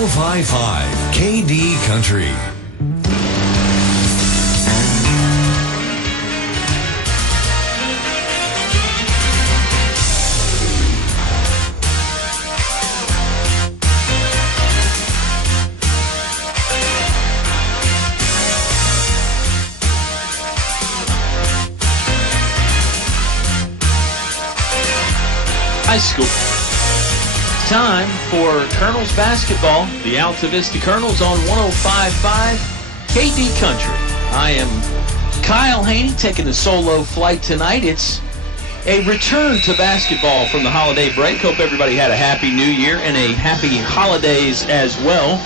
105.5 KD Country. High school. Time for Colonels basketball. The Altavista Colonels on 105.5 KD Country. I am Kyle Haney taking the solo flight tonight. It's a return to basketball from the holiday break. Hope everybody had a happy new year and a happy holidays as well.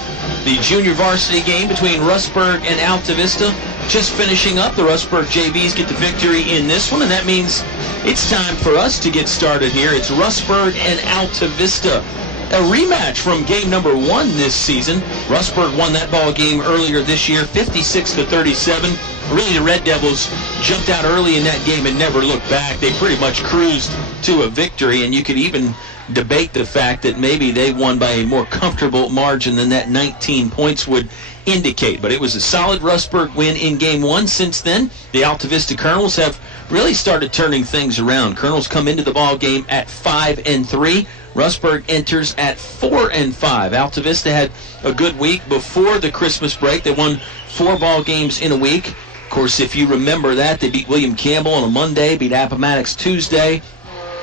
The junior varsity game between Rustburg and Altavista just finishing up. The Rustburg JVs get the victory in this one, and that means it's time for us to get started here. It's Rustburg and Altavista. A rematch from game number 1 this season. Rustburg won that ball game earlier this year, 56-37. Really, the Red Devils jumped out early in that game and never looked back. They pretty much cruised to a victory, and you could even debate the fact that maybe they won by a more comfortable margin than that 19 points would indicate. But it was a solid Rustburg win in game 1. Since then, the Altavista Colonels have really started turning things around. Colonels come into the ball game at 5-3. Rustburg enters at 4-5. Altavista had a good week before the Christmas break. They won 4 ball games in a week. Of course, if you remember that, they beat William Campbell on a Monday, beat Appomattox Tuesday,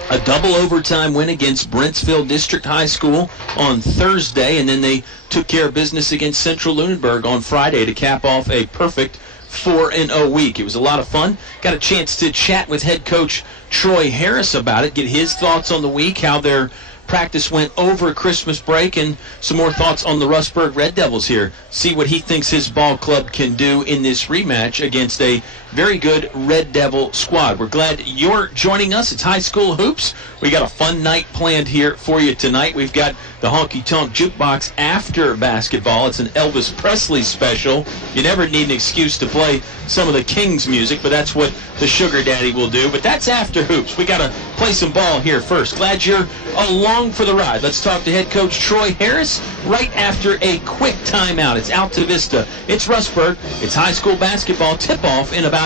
a double overtime win against Brentsville District High School on Thursday, and then they took care of business against Central Lunenburg on Friday to cap off a perfect 4-0 week. It was a lot of fun. Got a chance to chat with head coach Troy Harris about it, get his thoughts on the week, how their practice went over Christmas break, and some more thoughts on the Rustburg Red Devils here. See what he thinks his ball club can do in this rematch against a very good Red Devil squad. We're glad you're joining us. It's High School Hoops. We got a fun night planned here for you tonight. We've got the Honky Tonk Jukebox after basketball. It's an Elvis Presley special. You never need an excuse to play some of the King's music, but that's what the Sugar Daddy will do. But that's after hoops. We got to play some ball here first. Glad you're along for the ride. Let's talk to head coach Troy Harris right after a quick timeout. It's Altavista. It's Rustburg. It's high school basketball tip-off in about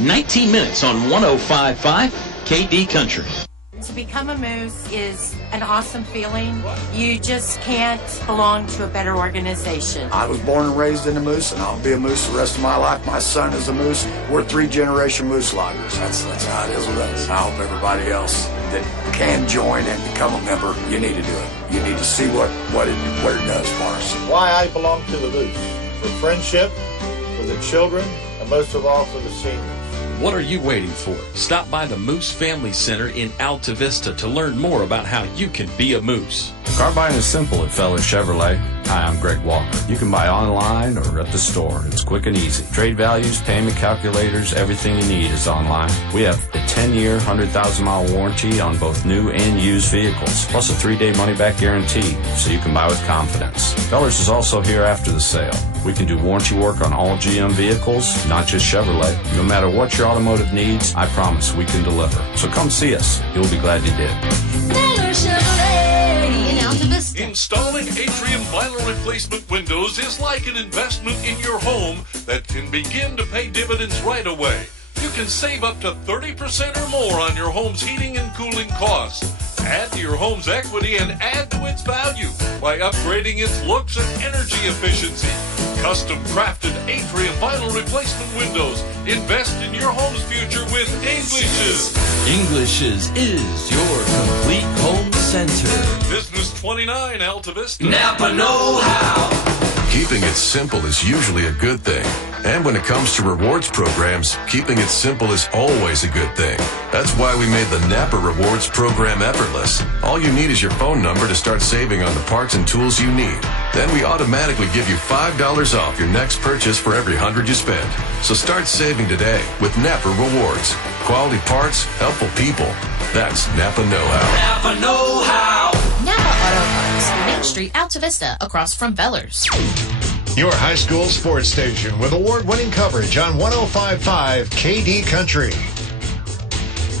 19 minutes on 105.5 KD Country. To become a Moose is an awesome feeling. You just can't belong to a better organization. I was born and raised in a Moose, and I'll be a Moose the rest of my life. My son is a Moose. We're 3-generation Moose loggers. That's how it is with us. I hope everybody else that can join and become a member, you need to do it. You need to see what it does for us. Why I belong to the Moose. For friendship, for the children, and most of all for the seniors. What are you waiting for? Stop by the Moose Family Center in Altavista to learn more about how you can be a Moose. Car buying is simple at Feller Chevrolet. Hi, I'm Greg Walker. You can buy online or at the store. It's quick and easy. Trade values, payment calculators, everything you need is online. We have a 10-year, 100,000-mile warranty on both new and used vehicles, plus a 3-day money-back guarantee, so you can buy with confidence. Feller's is also here after the sale. We can do warranty work on all GM vehicles, not just Chevrolet. No matter what your automotive needs, I promise we can deliver. So come see us. You'll be glad you did. Feller Chevrolet in Altavista. Installing atrium vinyl replacement windows is like an investment in your home that can begin to pay dividends right away. You can save up to 30% or more on your home's heating and cooling costs. Add to your home's equity and add to its value by upgrading its looks and energy efficiency. Custom crafted atrium vinyl replacement windows. Invest in your home's future with English's. English's is your complete home center. Business 29 Altavista. Napa know-how. Keeping it simple is usually a good thing. And when it comes to rewards programs, keeping it simple is always a good thing. That's why we made the Napa Rewards program effortless. All you need is your phone number to start saving on the parts and tools you need. Then we automatically give you $5 off your next purchase for every 100 you spend. So start saving today with Napa Rewards. Quality parts, helpful people. That's Napa Know-How. Napa know-how. Napa Auto Parts, Main Street, Altavista, across from Fellers. Your high school sports station with award-winning coverage on 105.5 KD Country.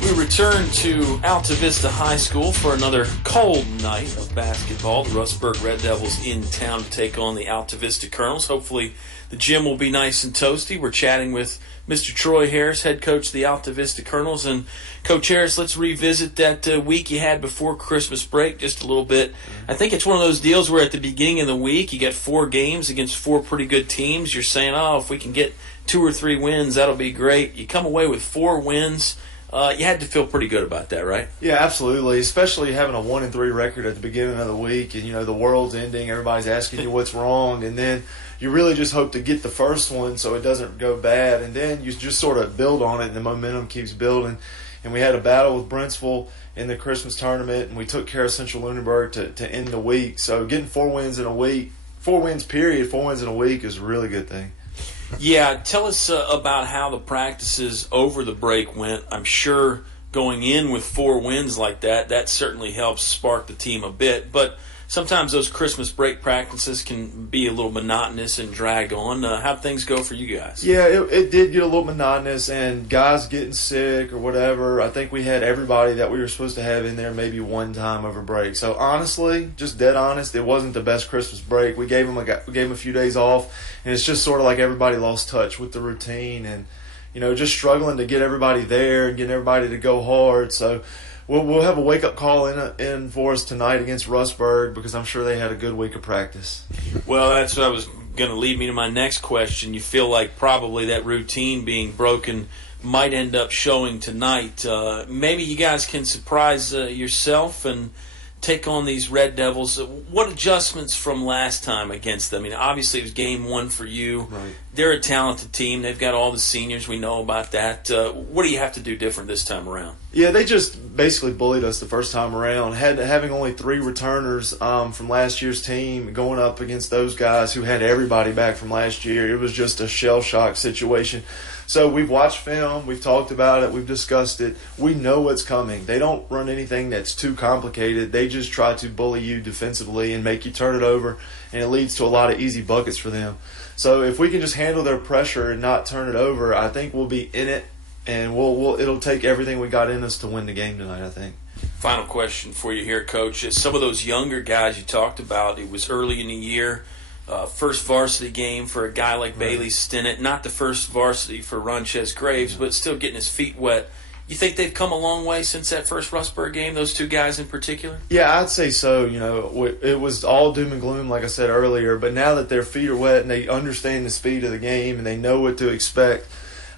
We return to Altavista High School for another cold night of basketball. The Rustburg Red Devils in town to take on the Altavista Colonels. Hopefully the gym will be nice and toasty. We're chatting with Mr. Troy Harris, head coach of the Altavista Colonels. And Coach Harris, let's revisit that week you had before Christmas break just a little bit. I think it's one of those deals where at the beginning of the week you get 4 games against 4 pretty good teams. You're saying, if we can get 2 or 3 wins, that'll be great. You come away with 4 wins. You had to feel pretty good about that, right? Yeah, absolutely. Especially having a 1-3 record at the beginning of the week, and the world's ending. Everybody's asking you what's wrong, and then you really just hope to get the first one so it doesn't go bad, and then you just sort of build on it, and the momentum keeps building. And we had a battle with Brentsville in the Christmas tournament, and we took care of Central Lunenburg to end the week. So getting 4 wins in a week, 4 wins period, 4 wins in a week is a really good thing. Yeah, tell us about how the practices over the break went. I'm sure going in with 4 wins like that certainly helps spark the team a bit. But sometimes those Christmas break practices can be a little monotonous and drag on. How'd things go for you guys? Yeah, it did get a little monotonous, and guys getting sick or whatever. I think we had everybody that we were supposed to have in there maybe one time over break. So honestly, just dead honest, it wasn't the best Christmas break. We gave them a few days off, and it's just sort of like everybody lost touch with the routine and just struggling to get everybody there and getting everybody to go hard. So we'll have a wake-up call in for us tonight against Rustburg because I'm sure they had a good week of practice. Well, that's what I was going to lead me to my next question. You feel like probably that routine being broken might end up showing tonight. Maybe you guys can surprise yourself and take on these Red Devils. What adjustments from last time against them? I mean, obviously it was game 1 for you. Right. They're a talented team. They've got all the seniors. We know about that. What do you have to do different this time around? Yeah, they just basically bullied us the first time around. Having only 3 returners from last year's team going up against those guys who had everybody back from last year, it was just a shell shock situation. So we've watched film, we've talked about it, we've discussed it. We know what's coming. They don't run anything that's too complicated. They just try to bully you defensively and make you turn it over, and it leads to a lot of easy buckets for them. So if we can just handle their pressure and not turn it over, I think we'll be in it, and it'll take everything we got in us to win the game tonight, I think. Final question for you here, Coach. Some of those younger guys you talked about, it was early in the year. First varsity game for a guy like Bailey Stinnett. Not the first varsity for Ronchez Graves, but still getting his feet wet. You think they've come a long way since that first Rustburg game, those 2 guys in particular? Yeah, I'd say so. It was all doom and gloom, like I said earlier, but now that their feet are wet and they understand the speed of the game and they know what to expect,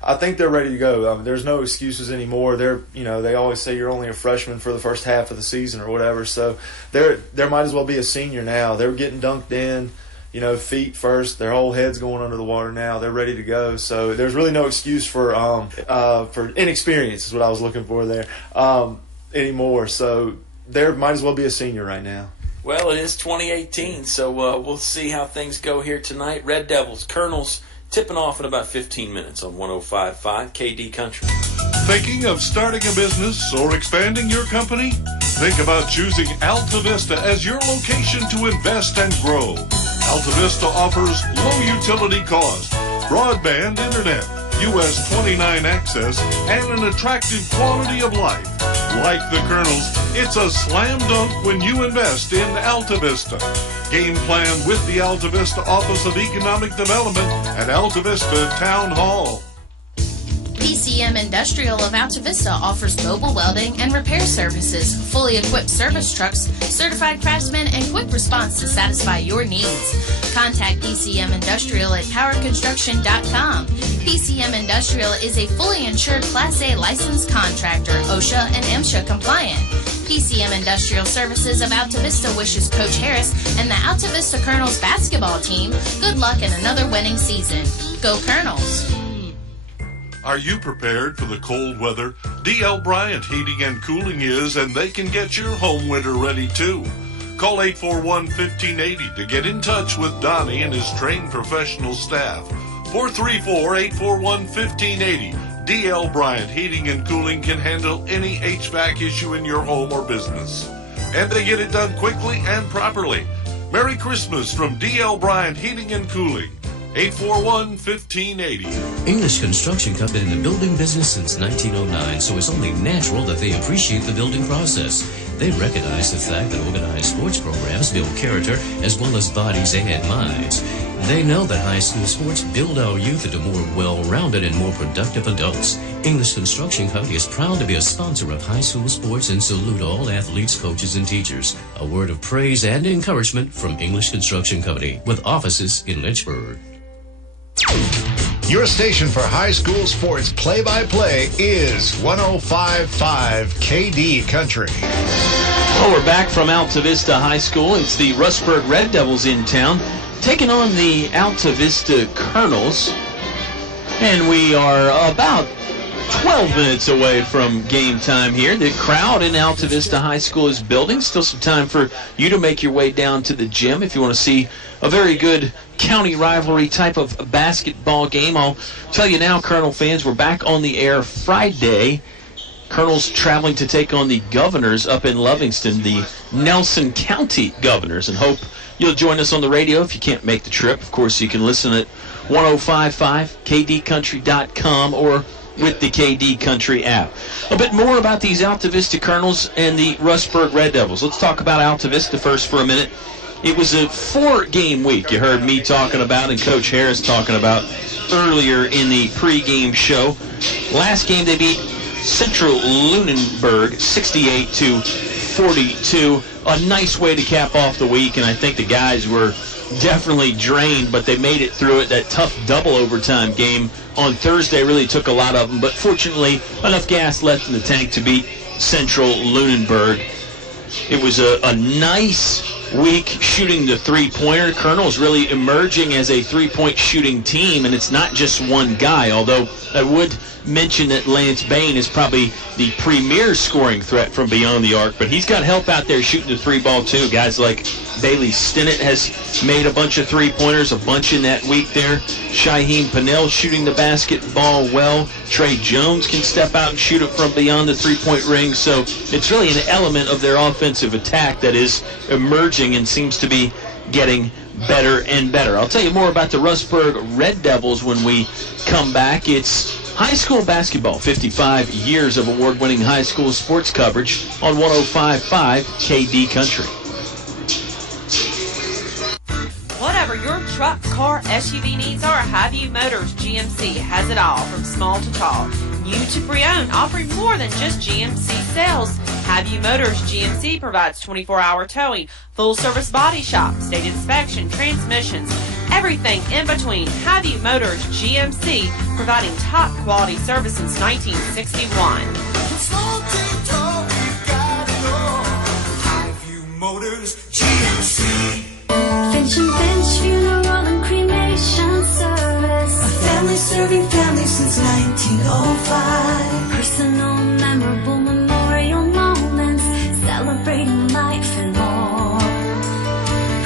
I think they're ready to go. There's no excuses anymore. They always say you're only a freshman for the first half of the season or whatever, so there might as well be a senior now. They're getting dunked in. Feet first. Their whole head's going under the water now. They're ready to go. So there's really no excuse for inexperience is what I was looking for there anymore. So there might as well be a senior right now. Well, it is 2018, so we'll see how things go here tonight. Red Devils, Colonels, tipping off in about 15 minutes on 105.5 KD Country. Thinking of starting a business or expanding your company? Think about choosing Altavista as your location to invest and grow. Altavista offers low utility cost, broadband internet, US 29 access, and an attractive quality of life. Like the Colonels, it's a slam dunk when you invest in Altavista. Game plan with the Altavista Office of Economic Development at Altavista Town Hall. PCM Industrial of Altavista offers mobile welding and repair services, fully equipped service trucks, certified craftsmen, and quick response to satisfy your needs. Contact PCM Industrial at powerconstruction.com. PCM Industrial is a fully insured Class A licensed contractor, OSHA and MSHA compliant. PCM Industrial Services of Altavista wishes Coach Harris and the Altavista Colonels basketball team good luck in another winning season. Go Colonels! Are you prepared for the cold weather? D.L. Bryant Heating and Cooling is, and they can get your home winter ready too. Call 841-1580 to get in touch with Donnie and his trained professional staff. 434-841-1580. D.L. Bryant Heating and Cooling can handle any HVAC issue in your home or business. And they get it done quickly and properly. Merry Christmas from D.L. Bryant Heating and Cooling. 841-1580. English Construction Company in the building business since 1909, so it's only natural that they appreciate the building process. They recognize the fact that organized sports programs build character as well as bodies and minds. They know that high school sports build our youth into more well-rounded and more productive adults. English Construction Company is proud to be a sponsor of high school sports and salute all athletes, coaches, and teachers. A word of praise and encouragement from English Construction Company with offices in Lynchburg. Your station for high school sports play-by-play is 105.5 KD Country. Well, we're back from Altavista High School. It's the Rustburg Red Devils in town, taking on the Altavista Colonels. And we are about 12 minutes away from game time here. The crowd in Altavista High School is building. Still some time for you to make your way down to the gym if you want to see a very good county rivalry type of basketball game. I'll tell you now, Colonel fans, we're back on the air Friday. Colonels traveling to take on the Governors up in Livingston, the Nelson County Governors, and hope you'll join us on the radio if you can't make the trip. Of course, you can listen at 105.5 kdcountry.com or with the KD Country app. A bit more about these Altavista Colonels and the Rustburg Red Devils. Let's talk about Altavista first for a minute. It was a 4-game week. You heard me talking about and Coach Harris talking about earlier in the pregame show. Last game they beat Central Lunenburg 68-42. A nice way to cap off the week, and I think the guys were definitely drained, but they made it through it. That tough double overtime game on Thursday really took a lot of them, but fortunately enough gas left in the tank to beat Central Lunenburg. It was a nice week shooting the three-pointer. Colonel's really emerging as a three-point shooting team, and it's not just one guy, although I would mention that Lance Bain is probably the premier scoring threat from beyond the arc, but he's got help out there shooting the three-ball too. Guys like Bailey Stinnett has made a bunch of three-pointers, a bunch in that week there. Shaheem Pannell shooting the basketball well. Trey Jones can step out and shoot it from beyond the three-point ring, so it's really an element of their offensive attack that is emerging and seems to be getting better and better. I'll tell you more about the Rustburg Red Devils when we come back. It's high school basketball, 55 years of award-winning high school sports coverage on 105.5 KD Country. Whatever your truck, car, SUV needs are, Highview Motors GMC has it all, from small to tall. New to pre-owned, offering more than just GMC sales. Highview Motors GMC provides 24-hour towing, full-service body shop, state inspection, transmissions, everything in between. Highview Motors GMC, providing top-quality service since 1961. Highview Motors GMC. Finch and Finch Funeral and Cremation Service. A family serving family since 1905. Personal, memorable memorial moments, celebrating life and more.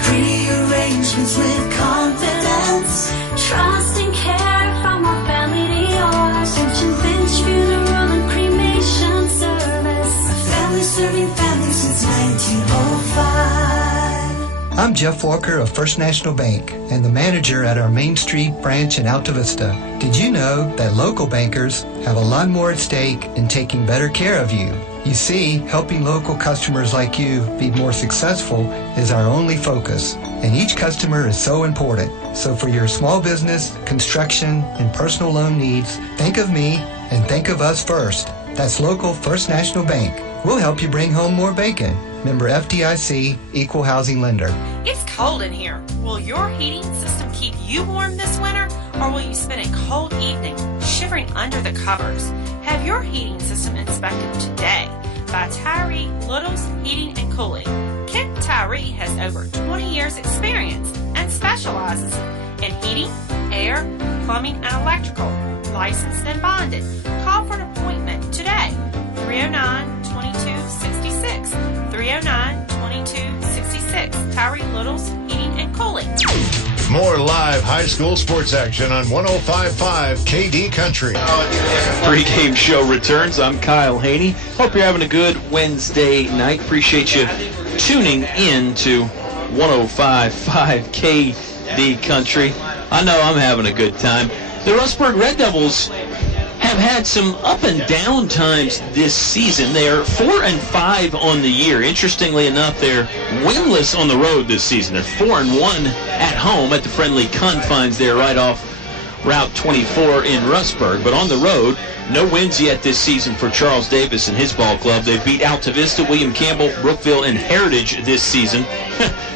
Pre-arrangements with confidence, trust and care from our family to yours. Finch and Finch Funeral and Cremation Service. A family serving family since 1905. I'm Jeff Walker of First National Bank and the manager at our Main Street branch in Altavista. Did you know that local bankers have a lot more at stake in taking better care of you? You see, helping local customers like you be more successful is our only focus, and each customer is so important. So for your small business, construction, and personal loan needs, think of me and think of us first. That's local First National Bank. We'll help you bring home more bacon. Member FDIC, Equal Housing Lender. It's cold in here. Will your heating system keep you warm this winter, or will you spend a cold evening shivering under the covers? Have your heating system inspected today by Tyree Littles Heating and Cooling. Kent Tyree has over 20 years experience and specializes in heating, air, plumbing, and electrical. Licensed and bonded. Call for an appointment today. 309-2266. 309-2266. Tyree Littles Heating and Cooling. More live high school sports action on 105.5 KD Country. Pre-game show returns. I'm Kyle Haney. Hope you're having a good Wednesday night. Appreciate you tuning in to 105.5 KD Country. I know I'm having a good time. The Rustburg Red Devils have had some up and down times this season. They are 4-5 on the year. Interestingly enough, they're winless on the road this season. They're 4-1 at home at the friendly confines there right off Route 24 in Rustburg. But on the road, no wins yet this season for Charles Davis and his ball club. They beat Altavista, William Campbell, Brookville, and Heritage this season.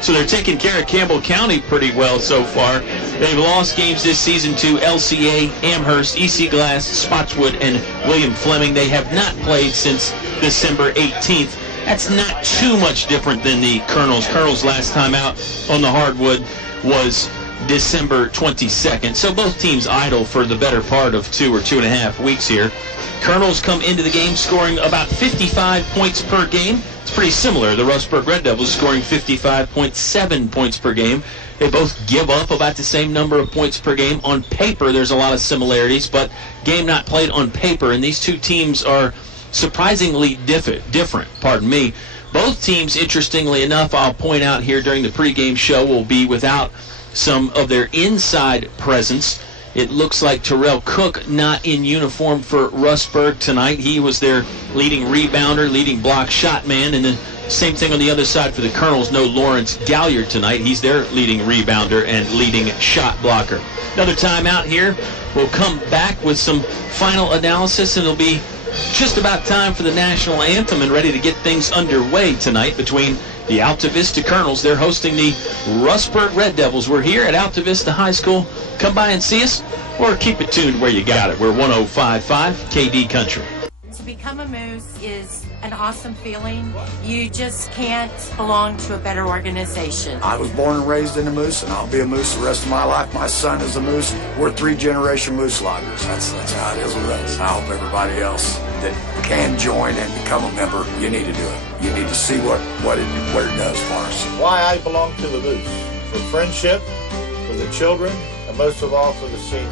So they're taking care of Campbell County pretty well so far. They've lost games this season to LCA, Amherst, EC Glass, Spotswood, and William Fleming. They have not played since December 18th. That's not too much different than the Colonels. Colonels last time out on the hardwood was December 22nd. So both teams idle for the better part of 2 or 2.5 weeks here. Colonels come into the game scoring about 55 points per game. It's pretty similar. The Rustburg Red Devils scoring 55.7 points per game. They both give up about the same number of points per game. On paper, there's a lot of similarities, but game not played on paper, and these two teams are surprisingly different. Both teams, interestingly enough, I'll point out here during the pregame show, will be without some of their inside presence. It looks like Terrell Cook not in uniform for Rustburg tonight. He was their leading rebounder, leading block shot man, and then same thing on the other side for the Colonels. No Lawrence Galliard tonight. He's their leading rebounder and leading shot blocker. Another timeout here. We'll come back with some final analysis, and it'll be just about time for the national anthem and ready to get things underway tonight between the Altavista Colonels. They're hosting the Rustburg Red Devils. We're here at Altavista High School. Come by and see us, or keep it tuned where you got it. We're 105.5 KD Country. To become a Moose is an awesome feeling. You just can't belong to a better organization. I was born and raised in a Moose, and I'll be a Moose the rest of my life. My son is a Moose. We're 3-generation Moose loggers. That's how it is with us. I hope everybody else that can join and become a member, you need to do it. You need to see what it does for us. Why I belong to the Moose. For friendship, for the children, and most of all for the seniors.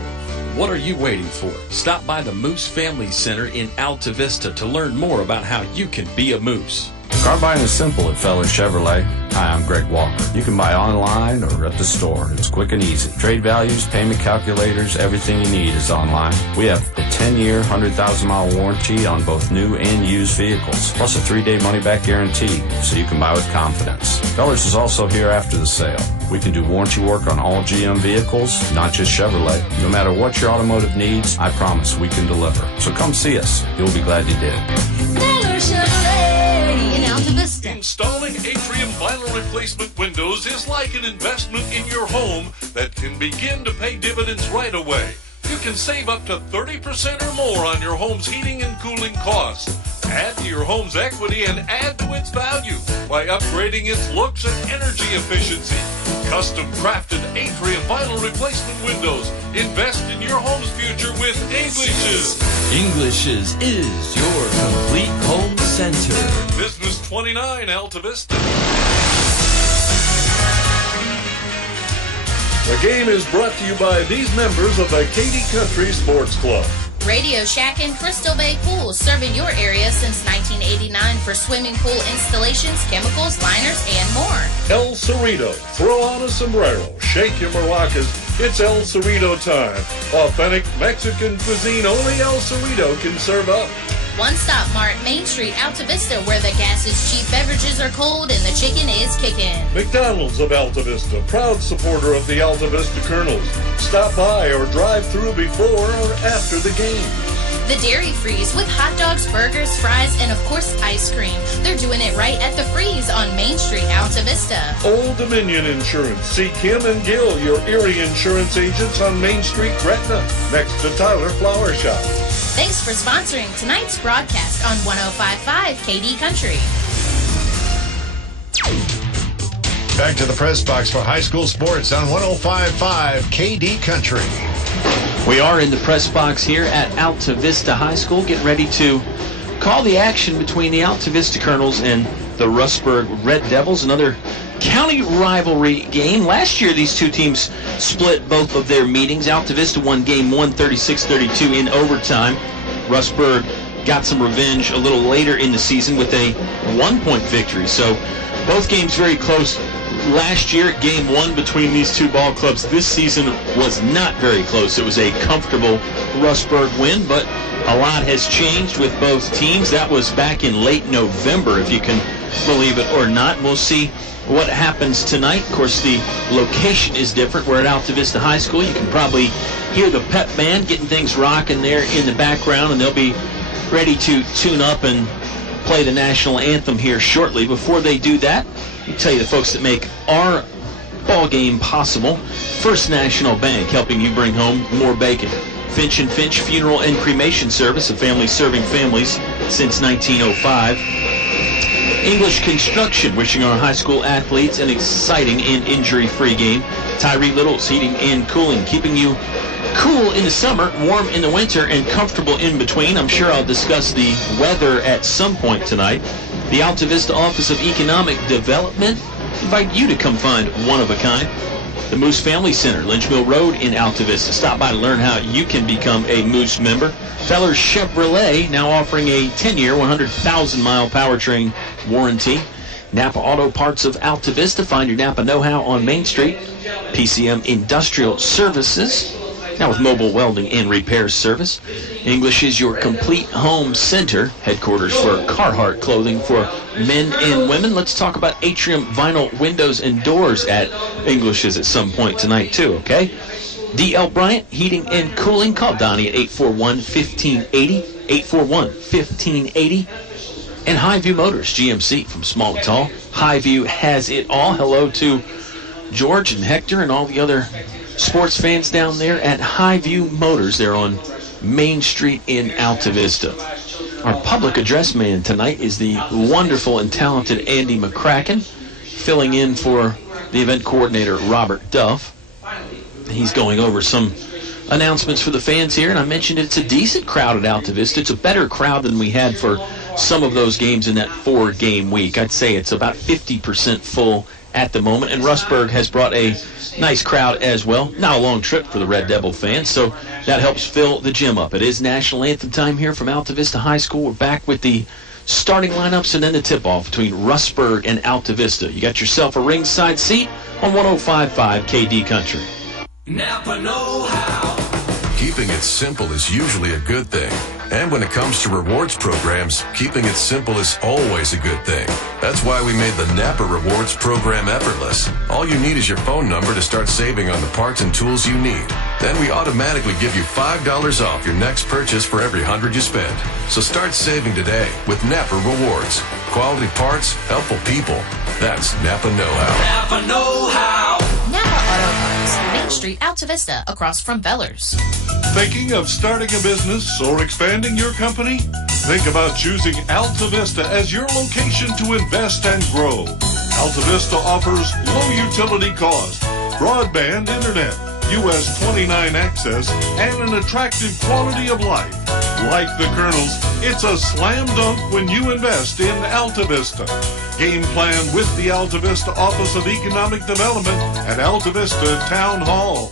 What are you waiting for? Stop by the Moose Family Center in Altavista to learn more about how you can be a Moose. Car buying is simple at Feller Chevrolet. Hi, I'm Greg Walker. You can buy online or at the store. It's quick and easy. Trade values, payment calculators, everything you need is online. We have a 10-year, 100,000-mile warranty on both new and used vehicles, plus a 3-day money-back guarantee, so you can buy with confidence. Fellers is also here after the sale. We can do warranty work on all GM vehicles, not just Chevrolet. No matter what your automotive needs, I promise we can deliver. So come see us. You'll be glad you did. Feller Chevrolet in Altavista. Installing atrium vinyl replacement windows is like an investment in your home that can begin to pay dividends right away. You can save up to 30% or more on your home's heating and cooling costs. Add to your home's equity and add to its value by upgrading its looks and energy efficiency. Custom crafted atrium vinyl replacement windows. Invest in your home's future with English's. English's is your complete home center. Business 29 Altavista. The game is brought to you by these members of the KD Country Sports Club. Radio Shack and Crystal Bay Pools, serving your area since 1989 for swimming pool installations, chemicals, liners, and more. El Cerrito. Throw on a sombrero. Shake your maracas. It's El Cerrito time. Authentic Mexican cuisine only El Cerrito can serve up. One Stop Mart, Main Street, Altavista, where the gas is cheap, beverages are cold, and the chicken is kicking. McDonald's of Altavista, proud supporter of the Altavista Colonels. Stop by or drive through before or after the game. The Dairy Freeze with hot dogs, burgers, fries, and of course ice cream. They're doing it right at the Freeze on Main Street, Altavista. Old Dominion Insurance. See Kim and Gil, your Erie insurance agents on Main Street, Gretna, next to Tyler Flower Shop. Thanks for sponsoring tonight's broadcast on 105.5 KD Country. Back to the press box for high school sports on 105.5 KD Country. We are in the press box here at Altavista High School. Get ready to call the action between the Altavista Colonels and the Rustburg Red Devils. Another county rivalry game. Last year, these two teams split both of their meetings. Altavista won game 1, 36-32 in overtime. Rustburg got some revenge a little later in the season with a 1-point victory. So both games very close. last year, game one between these two ball clubs this season was not very close. It was a comfortable Rustburg win, but a lot has changed with both teams. That was back in late November, if you can believe it or not. We'll see what happens tonight. Of course, the location is different. We're at Altavista High School. You can probably hear the pep band getting things rocking there in the background, and they'll be ready to tune up and play the national anthem here shortly. Before they do that, I'll tell you the folks that make our ball game possible. First National Bank, helping you bring home more bacon. Finch & Finch Funeral and Cremation Service, a family serving families since 1905. English Construction, wishing our high school athletes an exciting and injury-free game. Tyree Little's Heating and Cooling, keeping you cool in the summer, warm in the winter, and comfortable in between. I'm sure I'll discuss the weather at some point tonight. The Altavista Office of Economic Development invite you to come find one of a kind. The Moose Family Center, Lynch Mill Road in Altavista. Stop by to learn how you can become a Moose member. Feller Chevrolet now offering a 10-year, 100,000-mile powertrain warranty. Napa Auto Parts of Altavista. Find your Napa know-how on Main Street. PCM Industrial Services, now with mobile welding and repair service. English is your complete home center, headquarters for Carhartt clothing for men and women. Let's talk about Atrium Vinyl Windows and Doors at English's at some point tonight too, okay? D.L. Bryant Heating and Cooling. Call Donnie at 841-1580, 841-1580. And Highview Motors, GMC, from small to tall. Highview has it all. Hello to George and Hector and all the other sports fans down there at Highview Motors. They're on Main Street in Altavista. Our public address man tonight is the wonderful and talented Andy McCracken, filling in for the event coordinator Robert Duff. He's going over some announcements for the fans here, and I mentioned it's a decent crowd at Altavista. It's a better crowd than we had for some of those games in that 4-game week. I'd say it's about 50% full at the moment, and Rustburg has brought a nice crowd as well. Not a long trip for the Red Devil fans, so that helps fill the gym up. It is National Anthem time here from Altavista High School. We're back with the starting lineups and then the tip-off between Rustburg and Altavista. You got yourself a ringside seat on 105.5 KD Country. Napa know-how. Keeping it simple is usually a good thing. And when it comes to rewards programs, keeping it simple is always a good thing. That's why we made the Napa Rewards program effortless. All you need is your phone number to start saving on the parts and tools you need. Then we automatically give you $5 off your next purchase for every 100 you spend. So start saving today with Napa Rewards. Quality parts, helpful people. That's Napa know-how. Napa know-how. Napa Auto Parts, Main Street, Altavista, across from Bellers. Thinking of starting a business or expanding your company? Think about choosing Altavista as your location to invest and grow. Altavista offers low utility cost, broadband internet, US 29 access, and an attractive quality of life. Like the Colonels, it's a slam dunk when you invest in Altavista. Game plan with the Altavista Office of Economic Development at Altavista Town Hall.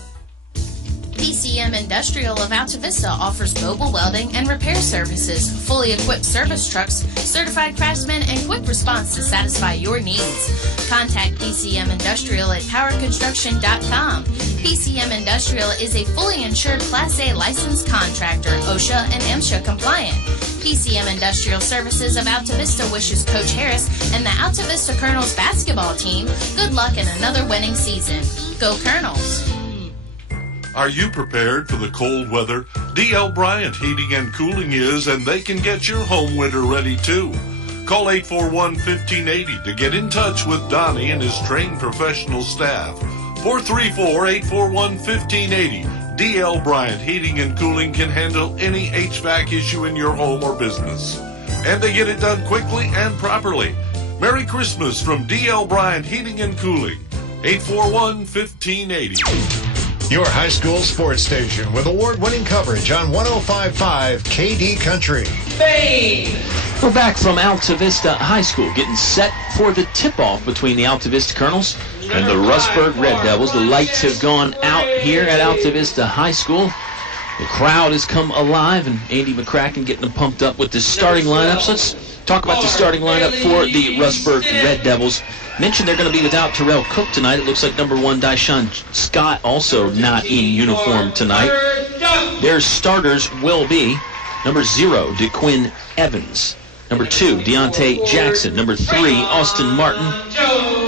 PCM Industrial of Altavista offers mobile welding and repair services, fully equipped service trucks, certified craftsmen, and quick response to satisfy your needs. Contact PCM Industrial at powerconstruction.com. PCM Industrial is a fully insured Class A licensed contractor, OSHA and MSHA compliant. PCM Industrial Services of Altavista wishes Coach Harris and the Altavista Colonels basketball team good luck in another winning season. Go Colonels! Are you prepared for the cold weather? D.L. Bryant Heating and Cooling is, and they can get your home winter ready too. Call 841-1580 to get in touch with Donnie and his trained professional staff. 434-841-1580. D.L. Bryant Heating and Cooling can handle any HVAC issue in your home or business. And they get it done quickly and properly. Merry Christmas from D.L. Bryant Heating and Cooling. 841-1580. Your high school sports station with award-winning coverage on 105.5 KD Country. Fame! We're back from Altavista High School, getting set for the tip-off between the Altavista Colonels and the Rustburg Red Devils. The lights have gone out here at Altavista High School. The crowd has come alive, and Andy McCracken getting them pumped up with the starting lineups. Let's Talk about the starting lineup for the Rustburg Red Devils. Mentioned they're going to be without Terrell Cook tonight. It looks like number 1, Dyshawn Scott, also not in uniform tonight. Their starters will be number 0, DeQuinn Evans. Number 2, Deontay Jackson. Number 3, Austin Martin.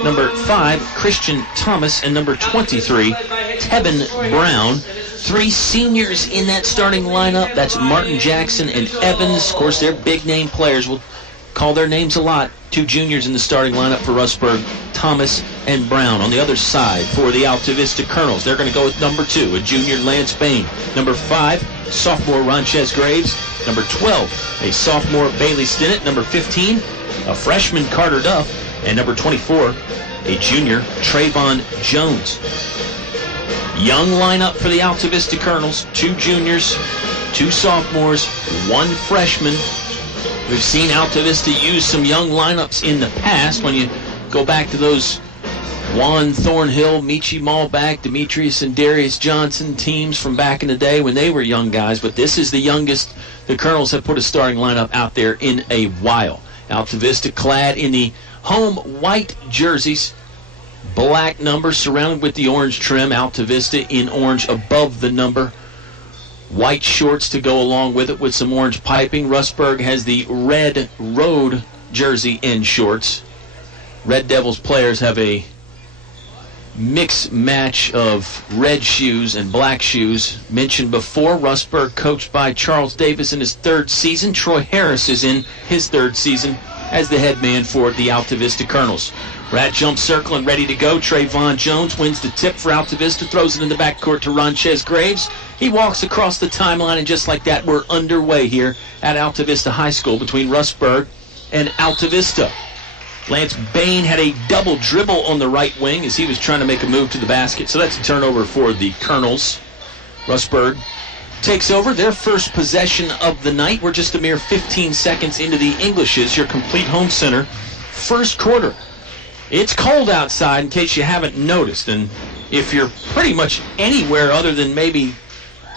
Number 5, Christian Thomas. And number 23, Tevin Brown. 3 seniors in that starting lineup. That's Martin, Jackson, and Evans. Of course, they're big-name players. We'll call their names a lot. 2 juniors in the starting lineup for Rustburg, Thomas and Brown. On the other side for the Altavista Colonels, they're going to go with number 2, a junior, Lance Bain. Number 5, sophomore, Ronchez Graves. Number 12, a sophomore, Bailey Stinnett. Number 15, a freshman, Carter Duff. And number 24, a junior, Trayvon Jones. Young lineup for the Altavista Colonels. 2 juniors, 2 sophomores, 1 freshman. We've seen Altavista use some young lineups in the past. When you go back to those Juan Thornhill, Michi Malbach, Demetrius and Darius Johnson teams from back in the day when they were young guys, but this is the youngest the Colonels have put a starting lineup out there in a while. Altavista clad in the home white jerseys, black number surrounded with the orange trim. Altavista in orange above the number. White shorts to go along with it with some orange piping. Rustburg has the red road jersey and shorts. Red Devils players have a mix match of red shoes and black shoes. Mentioned before, Rustburg coached by Charles Davis in his 3rd season. Troy Harris is in his 3rd season as the head man for the Altavista Colonels. Rat jump circle and ready to go. Trayvon Jones wins the tip for Altavista, throws it in the backcourt to Ronchez Graves. He walks across the timeline, and just like that, we're underway here at Altavista High School between Rustburg and Altavista. Lance Bain had a double dribble on the right wing as he was trying to make a move to the basket, so that's a turnover for the Colonels. Rustburg takes over their first possession of the night. We're just a mere 15 seconds into the Englishes, your complete home center. First quarter. It's cold outside, in case you haven't noticed, and if you're pretty much anywhere other than maybe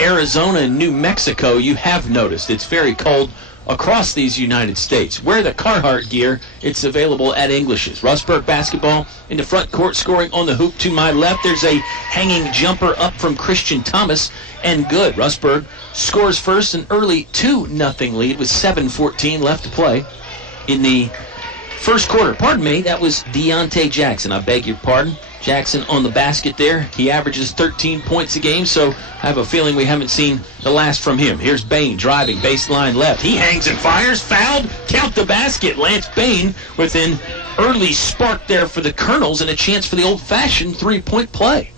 Arizona and New Mexico, you have noticed it's very cold across these United States. Wear the Carhartt gear. It's available at English's. Rustburg basketball in the front court, scoring on the hoop to my left. There's a hanging jumper up from Christian Thomas, and good. Rustburg scores first, an early 2-0 lead with 7:14 left to play in the first quarter. Pardon me, that was Deontay Jackson. I beg your pardon. Jackson on the basket there. He averages 13 points a game, so I have a feeling we haven't seen the last from him. Here's Bain driving, baseline left. He hangs and fires, fouled, count the basket. Lance Bain with an early spark there for the Colonels and a chance for the old-fashioned 3-point play.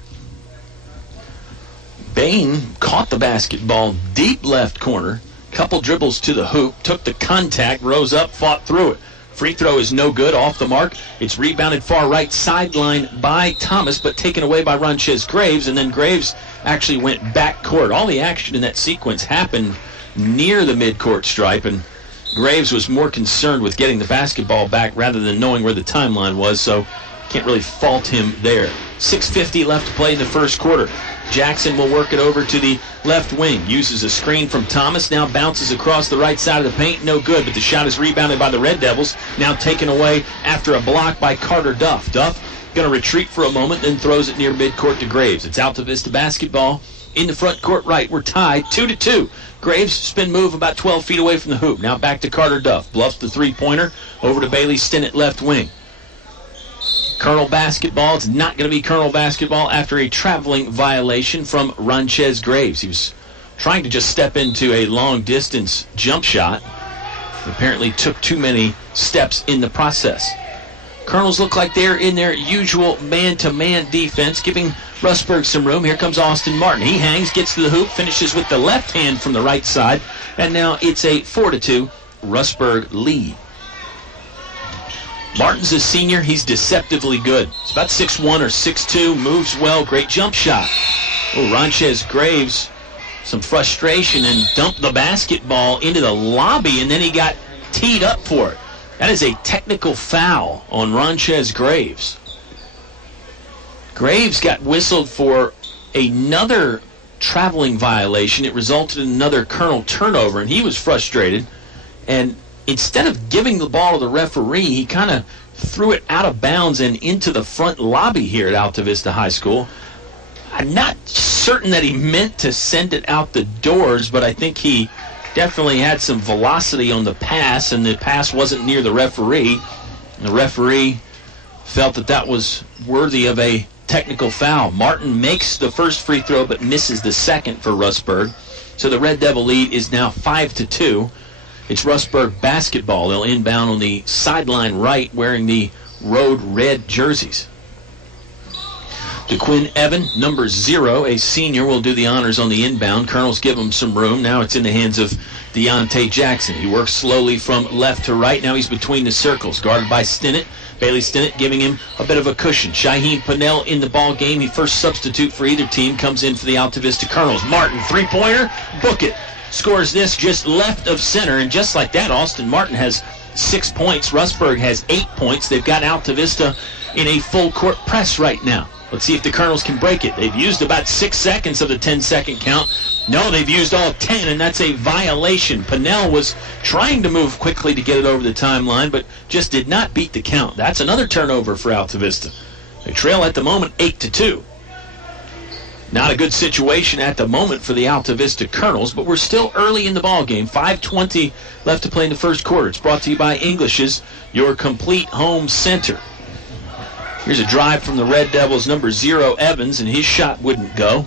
Bain caught the basketball deep left corner, couple dribbles to the hoop, took the contact, rose up, fought through it. Free throw is no good, off the mark. It's rebounded far right sideline by Thomas, but taken away by Ronchez Graves, and then Graves actually went back court. All the action in that sequence happened near the midcourt stripe, and Graves was more concerned with getting the basketball back rather than knowing where the timeline was, so can't really fault him there. 6:50 left to play in the first quarter. Jackson will work it over to the left wing. Uses a screen from Thomas. Now bounces across the right side of the paint. No good, but the shot is rebounded by the Red Devils. Now taken away after a block by Carter Duff. Duff going to retreat for a moment, then throws it near midcourt to Graves. It's Altavista basketball in the front court right. We're tied 2-2. Graves spin move about 12 feet away from the hoop. Now back to Carter Duff. Bluffs the three-pointer over to Bailey Stinnett left wing. Colonel basketball. It's not going to be Colonel basketball after a traveling violation from Ronchez Graves. He was trying to just step into a long-distance jump shot. Apparently took too many steps in the process. Colonels look like they're in their usual man-to-man defense, giving Rustburg some room. Here comes Austin Martin. He hangs, gets to the hoop, finishes with the left hand from the right side, and now it's a 4-2 Rustburg lead. Martin's a senior. He's deceptively good. He's about 6'1" or 6'2", moves well, great jump shot. Oh, Ronchez Graves, some frustration, and dumped the basketball into the lobby, and then he got teed up for it. That is a technical foul on Ronchez Graves. Graves got whistled for another traveling violation. It resulted in another Colonel turnover, and he was frustrated. And instead of giving the ball to the referee, he kind of threw it out of bounds and into the front lobby here at Altavista High School. I'm not certain that he meant to send it out the doors, but I think he definitely had some velocity on the pass, and the pass wasn't near the referee. And the referee felt that that was worthy of a technical foul. Martin makes the first free throw but misses the second for Rustburg. So the Red Devil lead is now 5-2. It's Rustburg basketball. They'll inbound on the sideline right wearing the road red jerseys. DeQuinn Evan, number 0, a senior, will do the honors on the inbound. Colonels give him some room. Now it's in the hands of Deontay Jackson. He works slowly from left to right. Now he's between the circles, guarded by Stinnett. Bailey Stinnett giving him a bit of a cushion. Shaheen Pannell in the ball game. He first substitute for either team, comes in for the Altavista Colonels. Martin, three-pointer, book it. Scores this just left of center, and just like that, Austin Martin has 6 points. Rustburg has 8 points. They've got Altavista in a full-court press right now. Let's see if the Colonels can break it. They've used about 6 seconds of the 10-second count. No, they've used all 10, and that's a violation. Pannell was trying to move quickly to get it over the timeline, but just did not beat the count. That's another turnover for Altavista. They trail at the moment 8-2. Not a good situation at the moment for the Altavista Colonels, but we're still early in the ball game. 5:20 left to play in the first quarter. It's brought to you by English's, your complete home center. Here's a drive from the Red Devils, number 0, Evans, and his shot wouldn't go.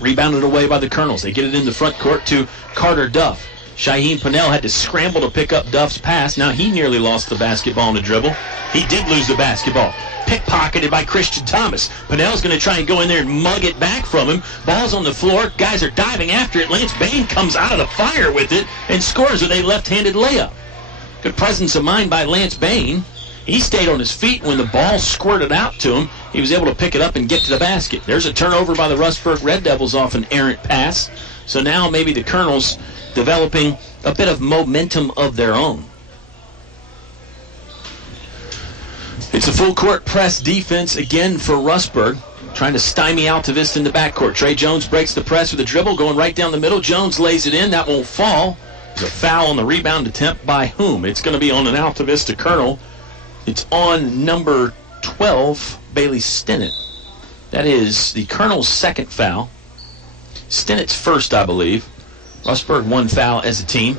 Rebounded away by the Colonels. They get it in the front court to Carter Duff. Shaheen Pannell had to scramble to pick up Duff's pass. Now he nearly lost the basketball in the dribble. He did lose the basketball. Pickpocketed by Christian Thomas. Pannell's going to try and go in there and mug it back from him. Ball's on the floor. Guys are diving after it. Lance Bain comes out of the fire with it and scores with a left-handed layup. Good presence of mind by Lance Bain. He stayed on his feet when the ball squirted out to him. He was able to pick it up and get to the basket. There's a turnover by the Rustburg Red Devils off an errant pass. So now maybe the Colonels developing a bit of momentum of their own. It's a full-court press defense again for Rustburg, trying to stymie Altavista in the backcourt. Trey Jones breaks the press with a dribble, going right down the middle. Jones lays it in. That won't fall. There's a foul on the rebound attempt by whom? It's going to be on an Altavista Colonel. It's on number 12, Bailey Stinnett. That is the Colonel's second foul. Stinnett's first, I believe. Rustburg one foul as a team.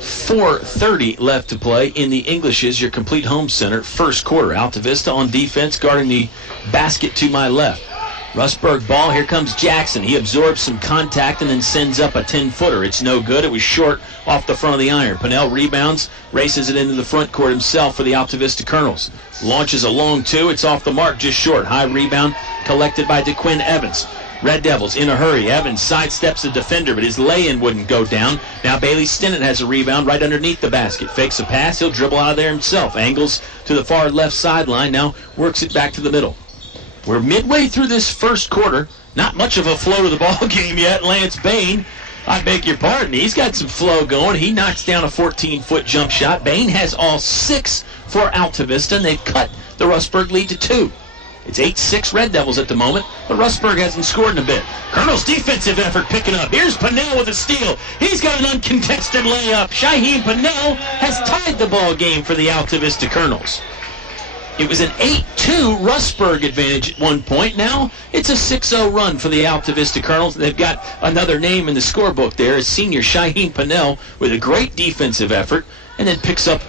4:30 left to play in the English's, your complete home center, first quarter. Altavista on defense, guarding the basket to my left. Rustburg ball, here comes Jackson. He absorbs some contact and then sends up a 10-footer. It's no good. It was short off the front of the iron. Pannell rebounds, races it into the front court himself for the Altavista Colonels. Launches a long two. It's off the mark, just short. High rebound collected by DeQuinn Evans. Red Devils in a hurry. Evans sidesteps the defender, but his lay-in wouldn't go down. Now Bailey Stinnett has a rebound right underneath the basket. Fakes a pass. He'll dribble out of there himself. Angles to the far left sideline. Now works it back to the middle. We're midway through this first quarter. Not much of a flow to the ball game yet. Lance Bain, I beg your pardon, he's got some flow going. He knocks down a 14-foot jump shot. Bain has all 6 for Altavista, and they've cut the Rustburg lead to 2. It's 8-6 Red Devils at the moment, but Rustburg hasn't scored in a bit. Colonel's defensive effort picking up. Here's Pannell with a steal. He's got an uncontested layup. Shaheen Pannell has tied the ball game for the Altavista Colonels. It was an 8-2 Rustburg advantage at one point. Now it's a 6-0 run for the Altavista Colonels. They've got another name in the scorebook there, as senior Shaheen Pannell with a great defensive effort, and then picks up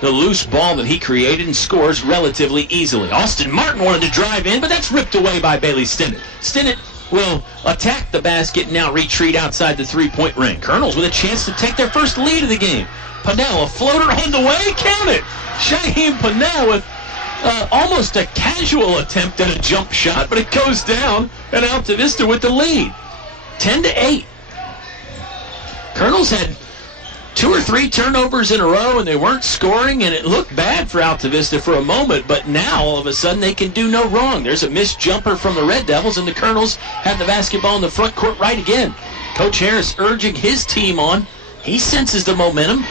the loose ball that he created and scores relatively easily. Austin Martin wanted to drive in, but that's ripped away by Bailey Stinnett. Stinnett will attack the basket and now retreat outside the three-point ring. Colonels with a chance to take their first lead of the game. Pannell, a floater on the way, count it! Shaheen Pannell with almost a casual attempt at a jump shot, but it goes down, and Altavista with the lead. 10-8. Colonels had 2 or 3 turnovers in a row, and they weren't scoring, and it looked bad for Altavista for a moment, but now, all of a sudden, they can do no wrong. There's a missed jumper from the Red Devils, and the Colonels have the basketball in the front court right again. Coach Harris urging his team on. He senses the momentum.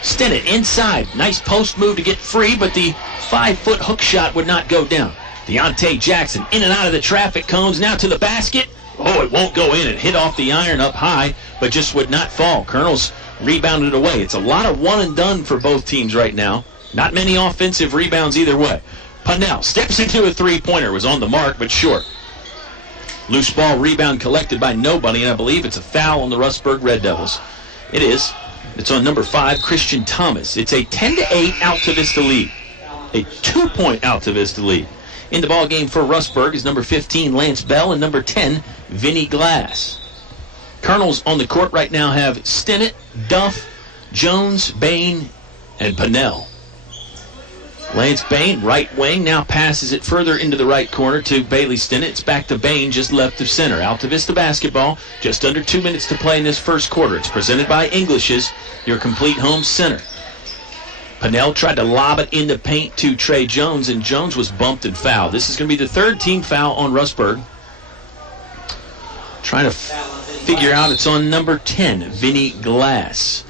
Stinnett inside. Nice post move to get free, but the 5-foot hook shot would not go down. Deontay Jackson in and out of the traffic cones, now to the basket. Oh, it won't go in. It hit off the iron up high, but just would not fall. Colonels rebounded away. It's a lot of one and done for both teams right now. Not many offensive rebounds either way. Pannell steps into a three-pointer. Was on the mark, but short. Loose ball rebound collected by nobody, and I believe it's a foul on the Rustburg Red Devils. It is. It's on number 5, Christian Thomas. It's a 10-8 Altavista lead. A 2-point Altavista lead. In the ball game for Rustburg is number 15, Lance Bell, and number 10, Vinny Glass. Colonels on the court right now have Stinnett, Duff, Jones, Bain, and Pannell. Lance Bain, right wing, now passes it further into the right corner to Bailey Stinnett. It's back to Bain, just left of center. Altavista basketball, just under 2 minutes to play in this first quarter. It's presented by English's, your complete home center. Pannell tried to lob it in the paint to Trey Jones, and Jones was bumped and fouled. This is going to be the third team foul on Rustburg. Trying to figure out it's on number 10, Vinny Glass.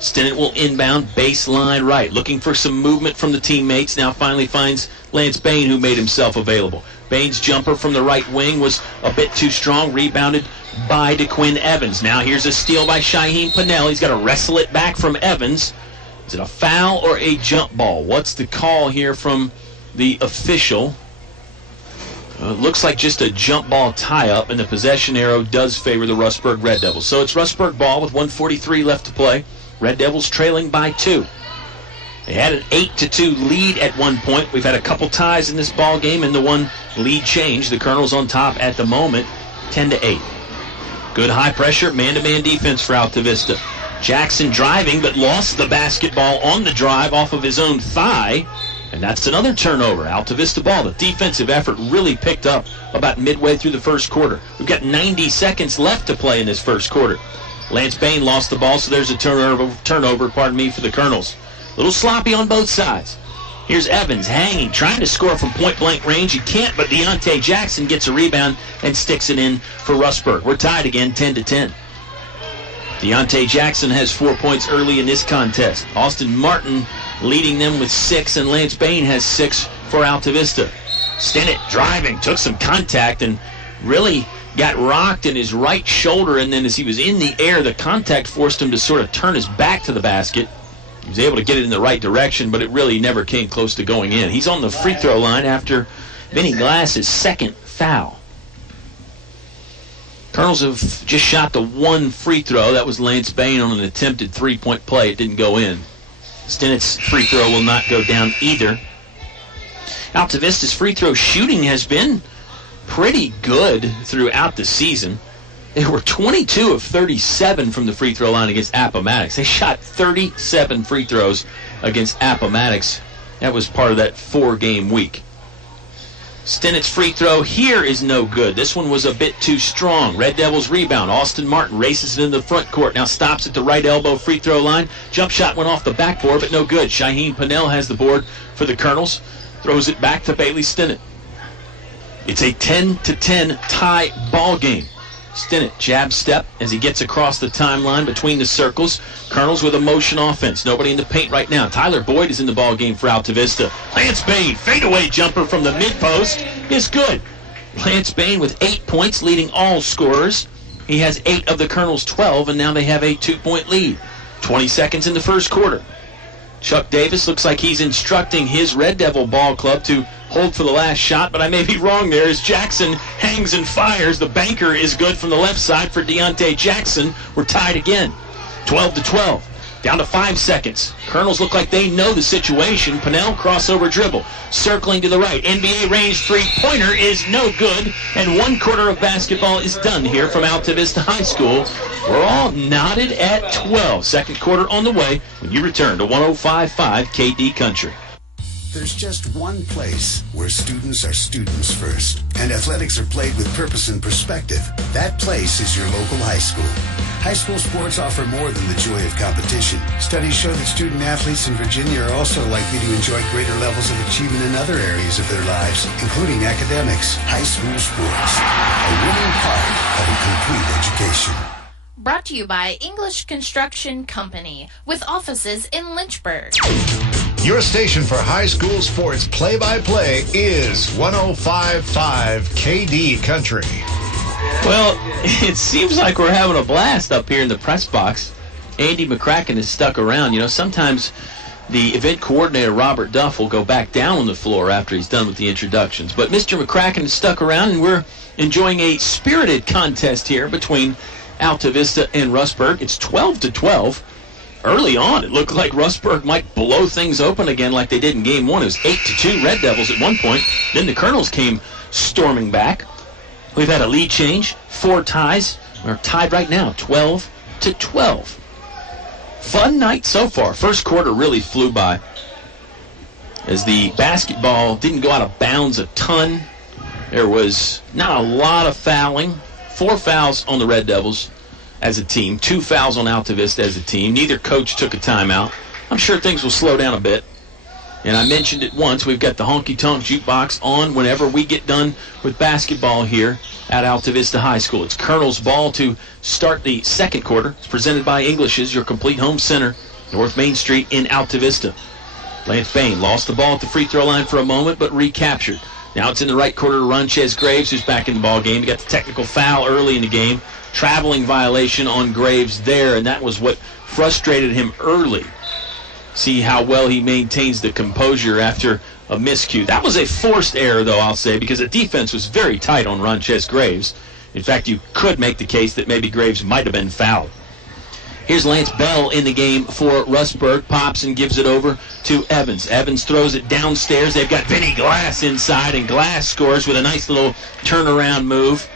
Stinnett will inbound baseline right, looking for some movement from the teammates. Now finally finds Lance Bain, who made himself available. Bain's jumper from the right wing was a bit too strong, rebounded by DeQuinn Evans. Now here's a steal by Shaheen Pannell. He's got to wrestle it back from Evans. Is it a foul or a jump ball? What's the call here from the official? It looks like just a jump ball tie-up, and the possession arrow does favor the Rustburg Red Devils. So it's Rustburg ball with 1:43 left to play. Red Devils trailing by 2. They had an 8-2 lead at one point. We've had a couple ties in this ball game, and the one lead change. The Colonels on top at the moment, 10-8. Good high pressure, man-to-man defense for Altavista. Jackson driving, but lost the basketball on the drive off of his own thigh. And that's another turnover. Altavista ball. The defensive effort really picked up about midway through the first quarter. We've got 90 seconds left to play in this first quarter. Lance Bain lost the ball, so there's a turnover for the Colonels. A little sloppy on both sides. Here's Evans hanging, trying to score from point-blank range. He can't, but Deontay Jackson gets a rebound and sticks it in for Rustburg. We're tied again, 10-10. Deontay Jackson has 4 points early in this contest. Austin Martin leading them with 6, and Lance Bain has 6 for Altavista. Stinnett driving, took some contact, and really got rocked in his right shoulder, and then as he was in the air, the contact forced him to sort of turn his back to the basket. He was able to get it in the right direction, but it really never came close to going in. He's on the free throw line after Vinny Glass's second foul. Colonels have just shot the one free throw. That was Lance Bain on an attempted three-point play. It didn't go in. Stinnett's free throw will not go down either. Altavista's free throw shooting has been pretty good throughout the season. They were 22 of 37 from the free throw line against Appomattox. They shot 37 free throws against Appomattox. That was part of that 4-game week. Stinnett's free throw here is no good. This one was a bit too strong. Red Devils rebound. Austin Martin races it into the front court. Now stops at the right elbow free throw line. Jump shot went off the backboard, but no good. Shaheen Pannell has the board for the Colonels. Throws it back to Bailey Stinnett. It's a 10-10 tie ball game. Stinnett jab step as he gets across the timeline between the circles. Colonels with a motion offense. Nobody in the paint right now. Tyler Boyd is in the ball game for Altavista. Lance Bain, fadeaway jumper from the mid-post is good. Lance Bain with 8 points, leading all scorers. He has 8 of the Colonels' 12, and now they have a 2-point lead. 20 seconds in the first quarter. Chuck Davis looks like he's instructing his Red Devil ball club to hold for the last shot, but I may be wrong there as Jackson hangs and fires. The banker is good from the left side for Deontay Jackson. We're tied again, 12-12. Down to 5 seconds. Colonels look like they know the situation. Pannell crossover dribble. Circling to the right. NBA range three-pointer is no good. And 1 quarter of basketball is done here from Altavista High School. We're all knotted at 12. Second quarter on the way when you return to 105.5 KD Country. There's just one place where students are students first, and athletics are played with purpose and perspective. That place is your local high school. High school sports offer more than the joy of competition. Studies show that student athletes in Virginia are also likely to enjoy greater levels of achievement in other areas of their lives, including academics. High school sports, a winning part of a complete education. Brought to you by English Construction Company, with offices in Lynchburg. Your station for high school sports play-by-play is 105.5 KD Country. Well, it seems like we're having a blast up here in the press box. Andy McCracken is stuck around. You know, sometimes the event coordinator, Robert Duff, will go back down on the floor after he's done with the introductions. But Mr. McCracken is stuck around, and we're enjoying a spirited contest here between Altavista and Rustburg. It's 12-12. Early on, it looked like Rustburg might blow things open again like they did in Game 1. It was 8-2 Red Devils at one point. Then the Colonels came storming back. We've had a lead change, 4 ties. We're tied right now, 12-12. Fun night so far. First quarter really flew by as the basketball didn't go out of bounds a ton. There was not a lot of fouling. 4 fouls on the Red Devils as a team, 2 fouls on Altavista as a team. Neither coach took a timeout. I'm sure things will slow down a bit. And I mentioned it once, we've got the honky-tonk jukebox on whenever we get done with basketball here at Altavista High School. It's Colonel's ball to start the second quarter. It's presented by English's, your complete home center, North Main Street in Altavista. Lance Bain lost the ball at the free throw line for a moment, but recaptured. Now it's in the right quarter to Ronchez Graves, who's back in the ball game. He got the technical foul early in the game. Traveling violation on Graves there, and that was what frustrated him early. See how well he maintains the composure after a miscue. That was a forced error, though, I'll say, because the defense was very tight on Ronchez Graves. In fact, you could make the case that maybe Graves might have been fouled. Here's Lance Bell in the game for Rustburg. Pops and gives it over to Evans. Evans throws it downstairs. They've got Vinny Glass inside, and Glass scores with a nice little turnaround move.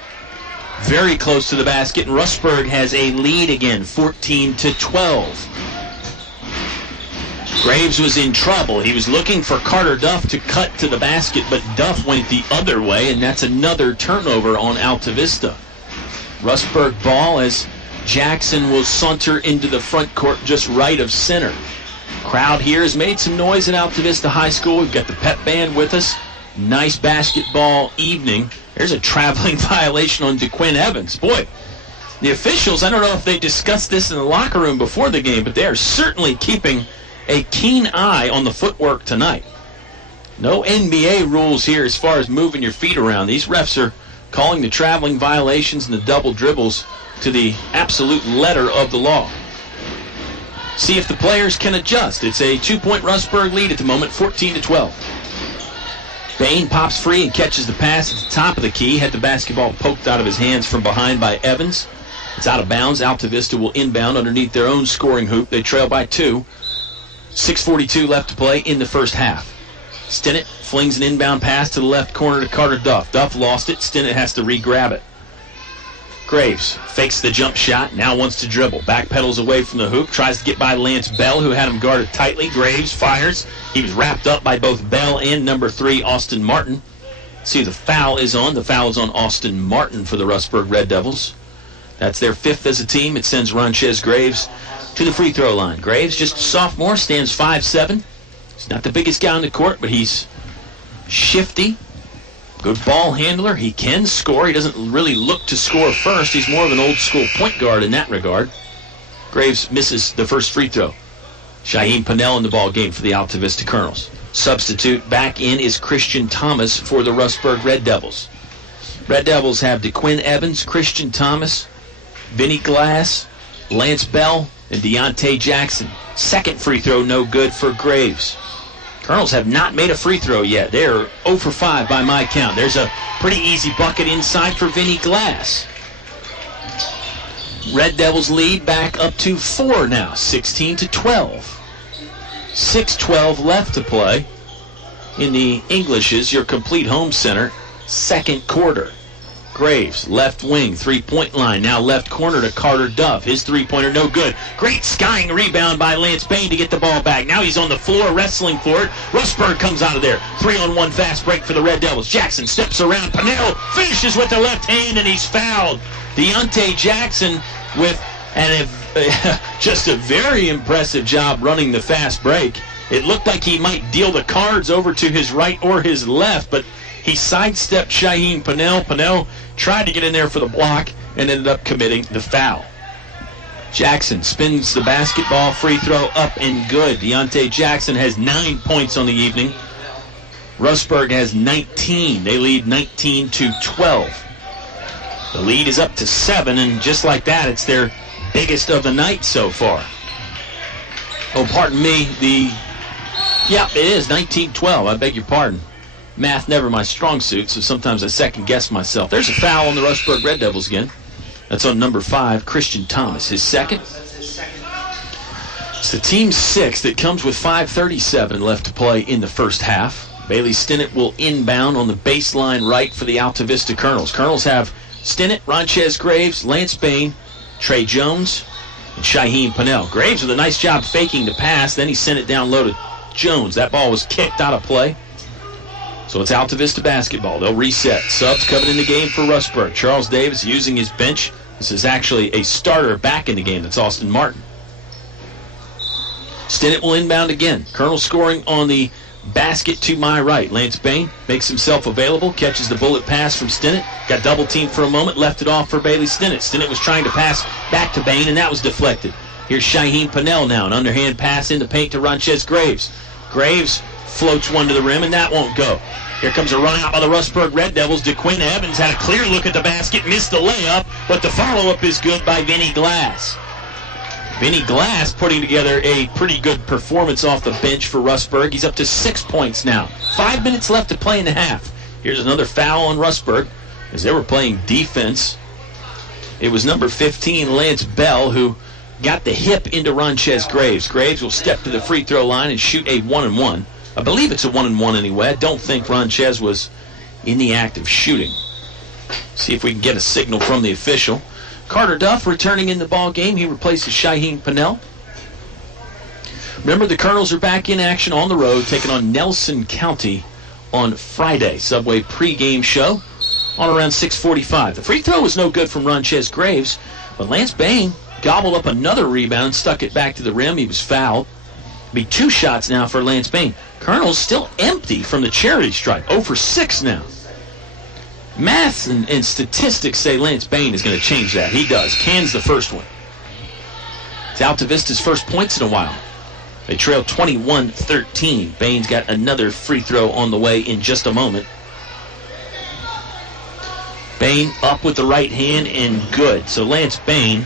Very close to the basket, and Rustburg has a lead again, 14-12. Graves was in trouble. He was looking for Carter Duff to cut to the basket, but Duff went the other way, and that's another turnover on Altavista. Rustburg ball as Jackson will saunter into the front court just right of center. Crowd here has made some noise at Altavista High School. We've got the pep band with us. Nice basketball evening. There's a traveling violation on DeQuinn Evans. Boy, the officials, I don't know if they discussed this in the locker room before the game, but they are certainly keeping a keen eye on the footwork tonight. No NBA rules here as far as moving your feet around. These refs are calling the traveling violations and the double dribbles to the absolute letter of the law. See if the players can adjust. It's a 2-point Rustburg lead at the moment, 14-12. Bain pops free and catches the pass at the top of the key. Had the basketball poked out of his hands from behind by Evans. It's out of bounds. Altavista will inbound underneath their own scoring hoop. They trail by 2. 6:42 left to play in the first half. Stinnett flings an inbound pass to the left corner to Carter Duff. Duff lost it. Stinnett has to re-grab it. Graves fakes the jump shot, now wants to dribble. Backpedals away from the hoop, tries to get by Lance Bell, who had him guarded tightly. Graves fires. He was wrapped up by both Bell and number 3, Austin Martin. See, the foul is on. The foul is on Austin Martin for the Rustburg Red Devils. That's their 5th as a team. It sends Ronchez Graves to the free throw line. Graves, just a sophomore, stands 5'7". He's not the biggest guy on the court, but he's shifty. Good ball handler. He can score. He doesn't really look to score first. He's more of an old-school point guard in that regard. Graves misses the first free throw. Shaheem Pannell in the ball game for the Altavista Colonels. Substitute back in is Christian Thomas for the Rustburg Red Devils. Red Devils have DeQuinn Evans, Christian Thomas, Vinny Glass, Lance Bell, and Deontay Jackson. Second free throw no good for Graves. Colonels have not made a free throw yet. They're 0 for 5 by my count. There's a pretty easy bucket inside for Vinny Glass. Red Devils lead back up to 4 now, 16-12. 6:12 left to play in the English's, your complete home center, second quarter. Graves, left wing, three-point line. Now left corner to Carter Duff. His three-pointer, no good. Great skying rebound by Lance Bain to get the ball back. Now he's on the floor, wrestling for it. Rustburg comes out of there. 3-on-1 fast break for the Red Devils. Jackson steps around. Pannell finishes with the left hand, and he's fouled. Deontay Jackson with just a very impressive job running the fast break. It looked like he might deal the cards over to his right or his left, but he sidestepped Shaheem Pannell. Pannell tried to get in there for the block and ended up committing the foul. Jackson spins the basketball, free throw up and good. Deontay Jackson has 9 points on the evening. Rustburg has 19. They lead 19-12. The lead is up to 7, and just like that, it's their biggest of the night so far. Oh, pardon me, it is 19-12, I beg your pardon. Math never my strong suit, so sometimes I second-guess myself. There's a foul on the Rustburg Red Devils again. That's on number 5, Christian Thomas, his second. It's the team's 6th. It comes with 5:37 left to play in the first half. Bailey Stinnett will inbound on the baseline right for the Altavista Colonels. Colonels have Stinnett, Ronchez Graves, Lance Bain, Trey Jones, and Shaheem Pennell. Graves with a nice job faking the pass, then he sent it down low to Jones. That ball was kicked out of play. So it's Altavista basketball. They'll reset. Subs coming in the game for Rustburg. Charles Davis using his bench. This is actually a starter back in the game. That's Austin Martin. Stinnett will inbound again. Colonel scoring on the basket to my right. Lance Bain makes himself available, catches the bullet pass from Stinnett. Got double teamed for a moment, left it off for Bailey Stinnett. Stinnett was trying to pass back to Bain, and that was deflected. Here's Shaheem Pennell now. An underhand pass in the paint to Ronchez Graves. Graves floats one to the rim, and that won't go. Here comes a run out by the Rustburg Red Devils. DeQuinn Evans had a clear look at the basket, missed the layup, but the follow-up is good by Vinny Glass. Vinny Glass putting together a pretty good performance off the bench for Rustburg. He's up to 6 points now. 5 minutes left to play in the half. Here's another foul on Rustburg as they were playing defense. It was number 15, Lance Bell, who got the hip into Ronchez Graves. Graves will step to the free throw line and shoot a 1-and-1. I believe it's a 1-and-1 anyway. I don't think Ronchez was in the act of shooting. See if we can get a signal from the official. Carter Duff returning in the ball game. He replaces Shaheem Pennell. Remember, the Colonels are back in action on the road, taking on Nelson County on Friday. Subway pregame show on around 6:45. The free throw was no good from Ronchez Graves, but Lance Bain gobbled up another rebound, stuck it back to the rim. He was fouled. Be 2 shots now for Lance Bain. Colonels still empty from the charity stripe. 0 for 6 now. Math and statistics say Lance Bain is going to change that. He does. Cans the first one. It's Altavista's first points in a while. They trail 21-13. Bain's got another free throw on the way in just a moment. Bain up with the right hand and good. So Lance Bain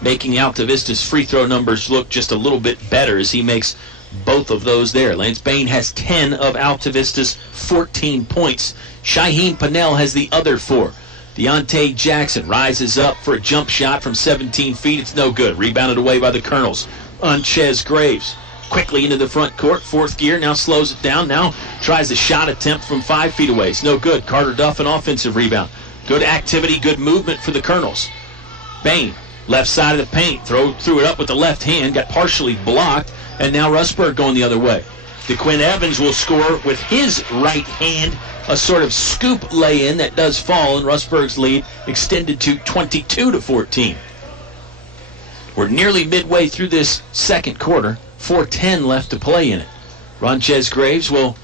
making Altavista's free throw numbers look just a little bit better as he makes both of those there. Lance Bain has 10 of Altavista's 14 points. Shaheem Pennell has the other 4. Deontay Jackson rises up for a jump shot from 17 feet. It's no good. Rebounded away by the Colonels. Ronchez Graves quickly into the front court. 4th gear, now slows it down. Now tries a shot attempt from 5 feet away. It's no good. Carter Duff, an offensive rebound. Good activity, good movement for the Colonels. Bain, left side of the paint. Threw it up with the left hand. Got partially blocked. And now Rustburg going the other way. DeQuinn Evans will score with his right hand. A sort of scoop lay-in that does fall, and Rustburg's lead extended to 22-14. We're nearly midway through this second quarter. 4:10 left to play in it. Ronchez Graves will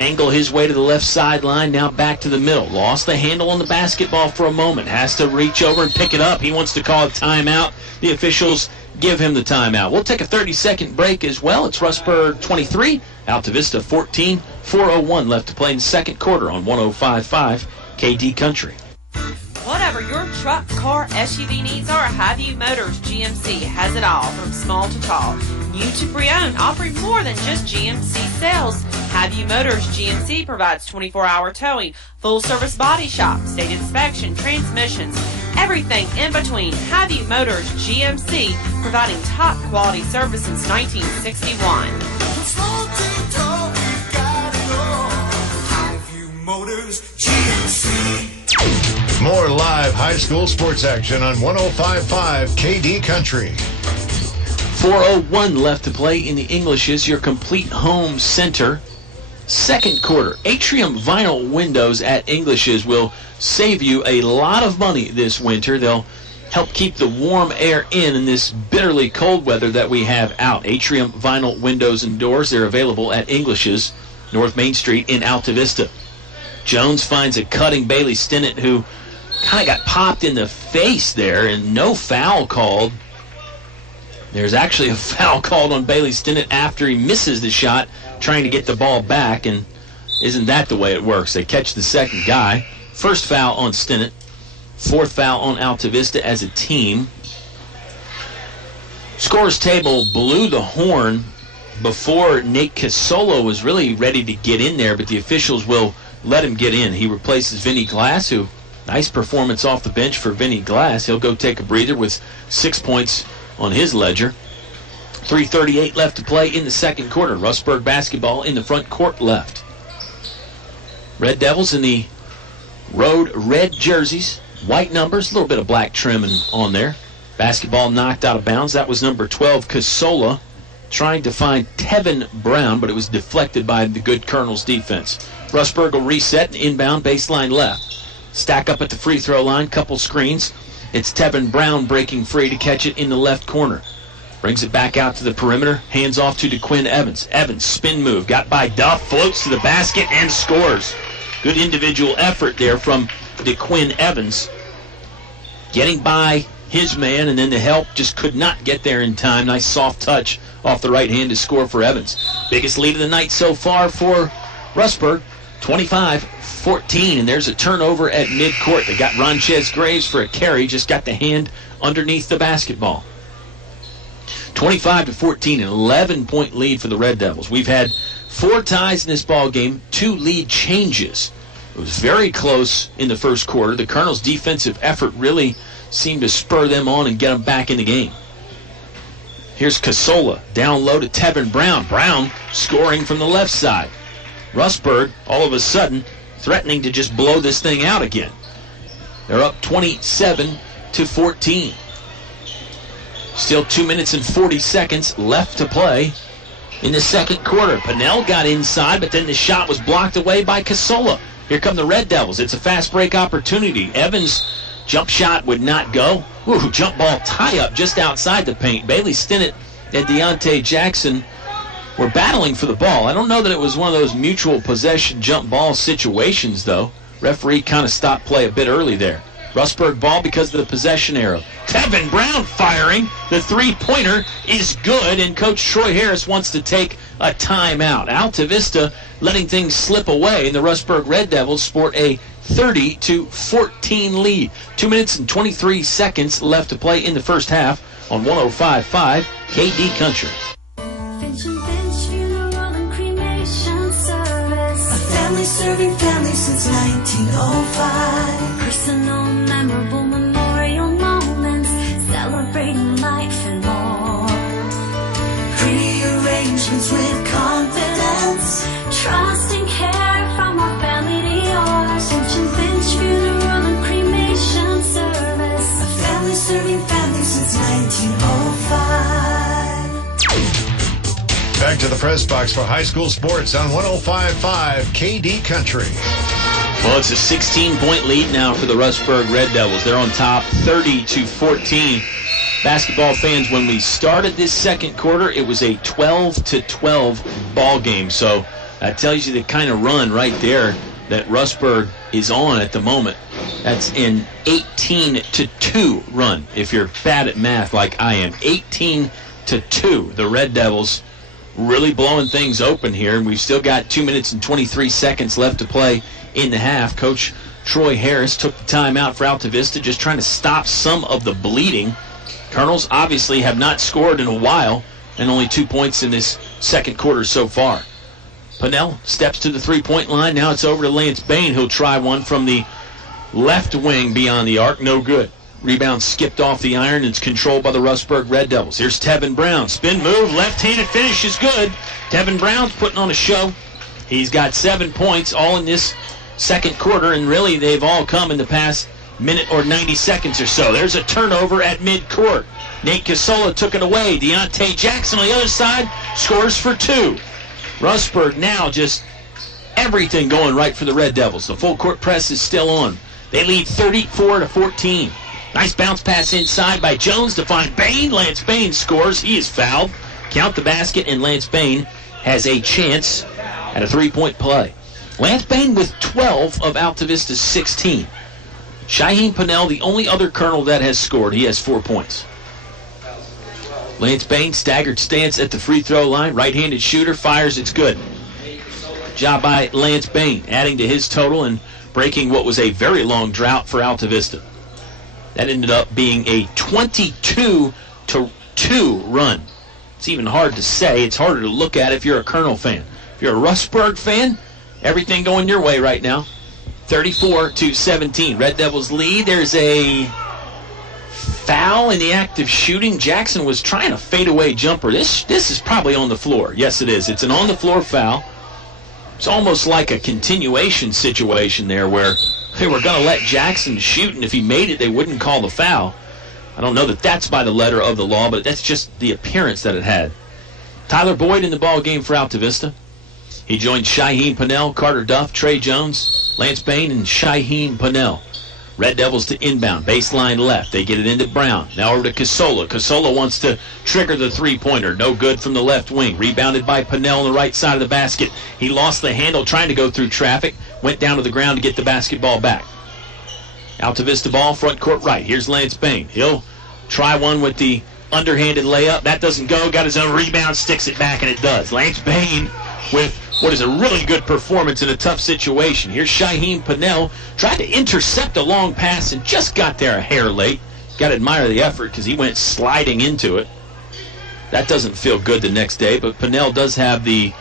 angle his way to the left sideline, now back to the middle. Lost the handle on the basketball for a moment. Has to reach over and pick it up. He wants to call a timeout. The officials give him the timeout. We'll take a 30-second break as well. It's Rustburg 23, Altavista 14, 4:01 left to play in the second quarter on 105.5 KD Country. Whatever your truck, car, SUV needs are, Highview Motors GMC has it all, from small to tall. New to pre-owned, offering more than just GMC sales. Highview Motors GMC provides 24-hour towing, full-service body shop, state inspection, transmissions, everything in between. Highview Motors GMC, providing top-quality service since 1961. Highview Motors GMC. More live high school sports action on 105.5 KD Country. 4:01 left to play in the Englishes, your complete home center. Second quarter. Atrium vinyl windows at Englishes will save you a lot of money this winter. They'll help keep the warm air in this bitterly cold weather that we have out. Atrium vinyl windows and doors, they're available at Englishes, North Main Street in Altavista. Jones finds a cutting Bailey Stinnett, who kind of got popped in the face there, and no foul called. There's actually a foul called on Bailey Stinnett after he misses the shot, trying to get the ball back, and isn't that the way it works? They catch the second guy. First foul on Stinnett. Fourth foul on Altavista as a team. Scores table blew the horn before Nate Casola was really ready to get in there, but the officials will let him get in. He replaces Vinny Glass, who, nice performance off the bench for Vinny Glass. He'll go take a breather with 6 points on his ledger. 3:38 left to play in the second quarter. Rustburg basketball in the front court left. Red Devils in the road red jerseys, white numbers, a little bit of black trim on there. Basketball knocked out of bounds. That was number 12, Casola, trying to find Tevin Brown, but it was deflected by the good Colonels defense. Rustburg will reset, inbound, baseline left. Stack up at the free throw line, couple screens. It's Tevin Brown breaking free to catch it in the left corner. Brings it back out to the perimeter, hands off to DeQuinn Evans. Evans, spin move, got by Duff, floats to the basket, and scores. Good individual effort there from DeQuinn Evans. Getting by his man, and then the help just could not get there in time. Nice soft touch off the right hand to score for Evans. Biggest lead of the night so far for Rustburg, 25-14, and there's a turnover at midcourt. They got Ronchez Graves for a carry, just got the hand underneath the basketball. 25-14, an 11-point lead for the Red Devils. We've had 4 ties in this ball game, 2 lead changes. It was very close in the first quarter. The Colonels' defensive effort really seemed to spur them on and get them back in the game. Here's Casola, down low to Tevin Brown. Brown scoring from the left side. Rustburg, all of a sudden, threatening to just blow this thing out again. They're up 27-14. Still 2 minutes and 40 seconds left to play in the second quarter. Pinnell got inside, but then the shot was blocked away by Casola. Here come the Red Devils. It's a fast break opportunity. Evans' jump shot would not go. Ooh, jump ball tie-up just outside the paint. Bailey Stinnett and Deontay Jackson were battling for the ball. I don't know that it was one of those mutual possession jump ball situations, though. Referee kind of stopped play a bit early there. Rustburg ball because of the possession arrow. Tevin Brown firing. The three-pointer is good, and Coach Troy Harris wants to take a timeout. Altavista letting things slip away, and the Rustburg Red Devils sport a 30-14 lead. 2 minutes and 23 seconds left to play in the first half on 105.5 KD Country. Serving families since 1905. Personal, memorable memorial moments, celebrating life and more. Pre-arrangements with confidence, trust and care from our family to yours. Ancient bench funeral and cremation service. A family serving families since 1905. Back to the press box for high school sports on 105.5 KD Country. Well, it's a 16-point lead now for the Rustburg Red Devils. They're on top 30-14. Basketball fans, when we started this second quarter, it was a 12-12 ball game. So that tells you the kind of run right there that Rustburg is on at the moment. That's an 18-2 run, if you're bad at math like I am. 18-2. The Red Devils really blowing things open here, and we've still got 2 minutes and 23 seconds left to play in the half. Coach Troy Harris took the timeout for Altavista, just trying to stop some of the bleeding. Colonels obviously have not scored in a while, and only 2 points in this second quarter so far. Pinnell steps to the three-point line. Now it's over to Lance Bain. He'll try one from the left wing beyond the arc. No good. Rebound skipped off the iron. It's controlled by the Rustburg Red Devils. Here's Tevin Brown. Spin move. Left-handed finish is good. Tevin Brown's putting on a show. He's got 7 points all in this second quarter, and really they've all come in the past minute or 90 seconds or so. There's a turnover at midcourt. Nate Casola took it away. Deontay Jackson on the other side scores for 2. Rustburg now just everything going right for the Red Devils. The full court press is still on. They lead 34-14. Nice bounce pass inside by Jones to find Bain. Lance Bain scores. He is fouled. Count the basket, and Lance Bain has a chance at a three-point play. Lance Bain with 12 of Altavista's 16. Shaheen Pinnell, the only other Colonel that has scored. He has 4 points. Lance Bain, staggered stance at the free throw line. Right-handed shooter, fires, it's good. Job by Lance Bain, adding to his total and breaking what was a very long drought for Altavista. That ended up being a 22-2 run. It's even hard to say. It's harder to look at if you're a Colonel fan. If you're a Rustburg fan, everything going your way right now. 34-17. Red Devils lead. There's a foul in the act of shooting. Jackson was trying a fadeaway jumper. This is probably on the floor. Yes, it is. It's an on-the-floor foul. It's almost like a continuation situation there where they were going to let Jackson shoot, and if he made it, they wouldn't call the foul. I don't know that that's by the letter of the law, but that's just the appearance that it had. Tyler Boyd in the ball game for Altavista. He joined Shaheem Pennell, Carter Duff, Trey Jones, Lance Bain, and Shaheem Pennell. Red Devils to inbound, baseline left. They get it into Brown. Now over to Casola. Casola wants to trigger the three-pointer. No good from the left wing. Rebounded by Pennell on the right side of the basket. He lost the handle trying to go through traffic. Went down to the ground to get the basketball back. Altavista ball, front court right. Here's Lance Bain. He'll try one with the underhanded layup. That doesn't go. Got his own rebound, sticks it back, and it does. Lance Bain with what is a really good performance in a tough situation. Here's Shaheem Pennell. Tried to intercept a long pass and just got there a hair late. Got to admire the effort because he went sliding into it. That doesn't feel good the next day, but Pennell does have the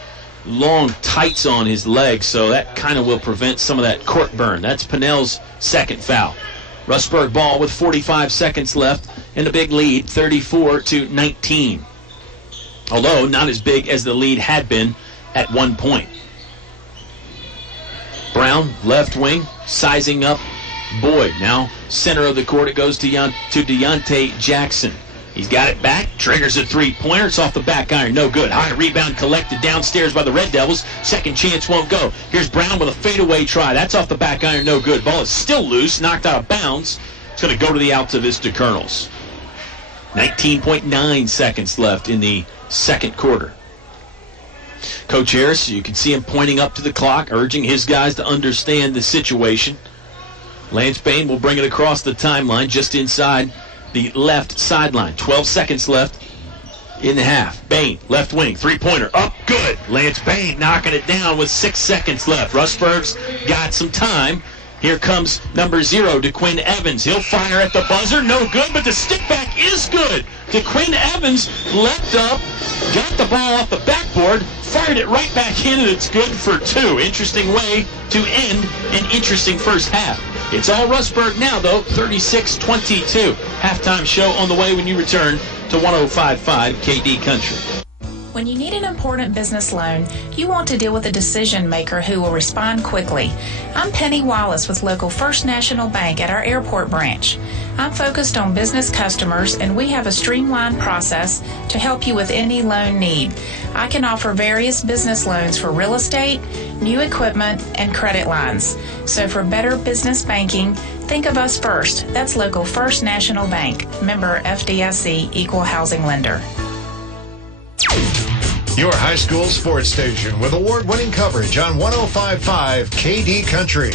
long tights on his legs, so that kind of will prevent some of that court burn. That's Pennell's second foul. Rustburg ball with 45 seconds left and a big lead, 34-19. Although not as big as the lead had been at one point. Brown, left wing, sizing up Boyd. Now, center of the court, it goes to Deontay Jackson. He's got it back, triggers a three-pointer. It's off the back iron, no good. High rebound collected downstairs by the Red Devils. Second chance won't go. Here's Brown with a fadeaway try. That's off the back iron, no good. Ball is still loose, knocked out of bounds. It's going to go to the Altavista Colonels. 19.9 seconds left in the second quarter. Coach Harris, you can see him pointing up to the clock, urging his guys to understand the situation. Lance Bain will bring it across the timeline just inside the left sideline. 12 seconds left in the half. Bain, left wing, three-pointer, up, good. Lance Bain knocking it down with 6 seconds left. Rustburg's got some time. Here comes number 0, DeQuinn Evans. He'll fire at the buzzer, no good, but the stick back is good. DeQuinn Evans leapt up, got the ball off the backboard, fired it right back in, and it's good for 2. Interesting way to end an interesting first half. It's all Rustburg now, though, 36-22. Halftime show on the way when you return to 105.5 KD Country. When you need an important business loan, you want to deal with a decision maker who will respond quickly. I'm Penny Wallace with local First National Bank at our airport branch. I'm focused on business customers, and we have a streamlined process to help you with any loan need. I can offer various business loans for real estate, new equipment, and credit lines. So for better business banking, think of us first. That's local First National Bank, member FDIC, equal housing lender. Your high school sports station with award-winning coverage on 105.5 KD Country.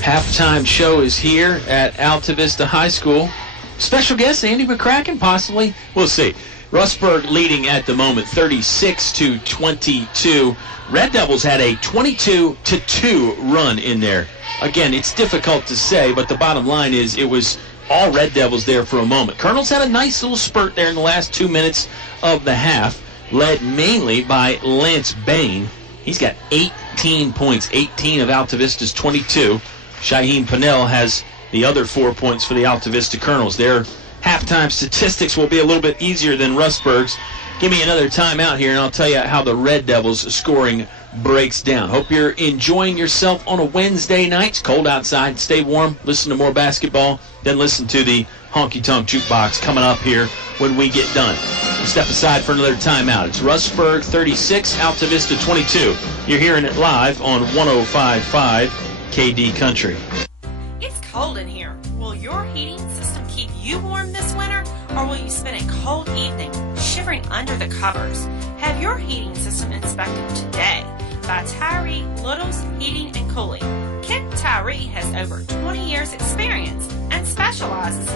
Halftime show is here at Altavista High School. Special guest Andy McCracken, possibly. We'll see. Rustburg leading at the moment, 36-22. Red Devils had a 22-2 run in there. Again, it's difficult to say, but the bottom line is it was all Red Devils there for a moment. Colonels had a nice little spurt there in the last 2 minutes of the half, led mainly by Lance Bain. He's got 18 points, 18 of Altavista's 22. Shaheem Pennell has the other 4 points for the Altavista Colonels. Their halftime statistics will be a little bit easier than Rustburg's. Give me another timeout here, and I'll tell you how the Red Devils scoring breaks down. Hope you're enjoying yourself on a Wednesday night. It's cold outside. Stay warm. Listen to more basketball. Then listen to the Honky Tonk Jukebox coming up here when we get done. We'll step aside for another timeout. It's Rustburg 36, Altavista 22. You're hearing it live on 105.5 KD Country. It's cold in here. Will your heating system keep you warm this winter, or will you spend a cold evening shivering under the covers? Have your heating system inspected today by Tyree Little's Heating and Cooling. Kent Tyree has over 20 years experience and specializes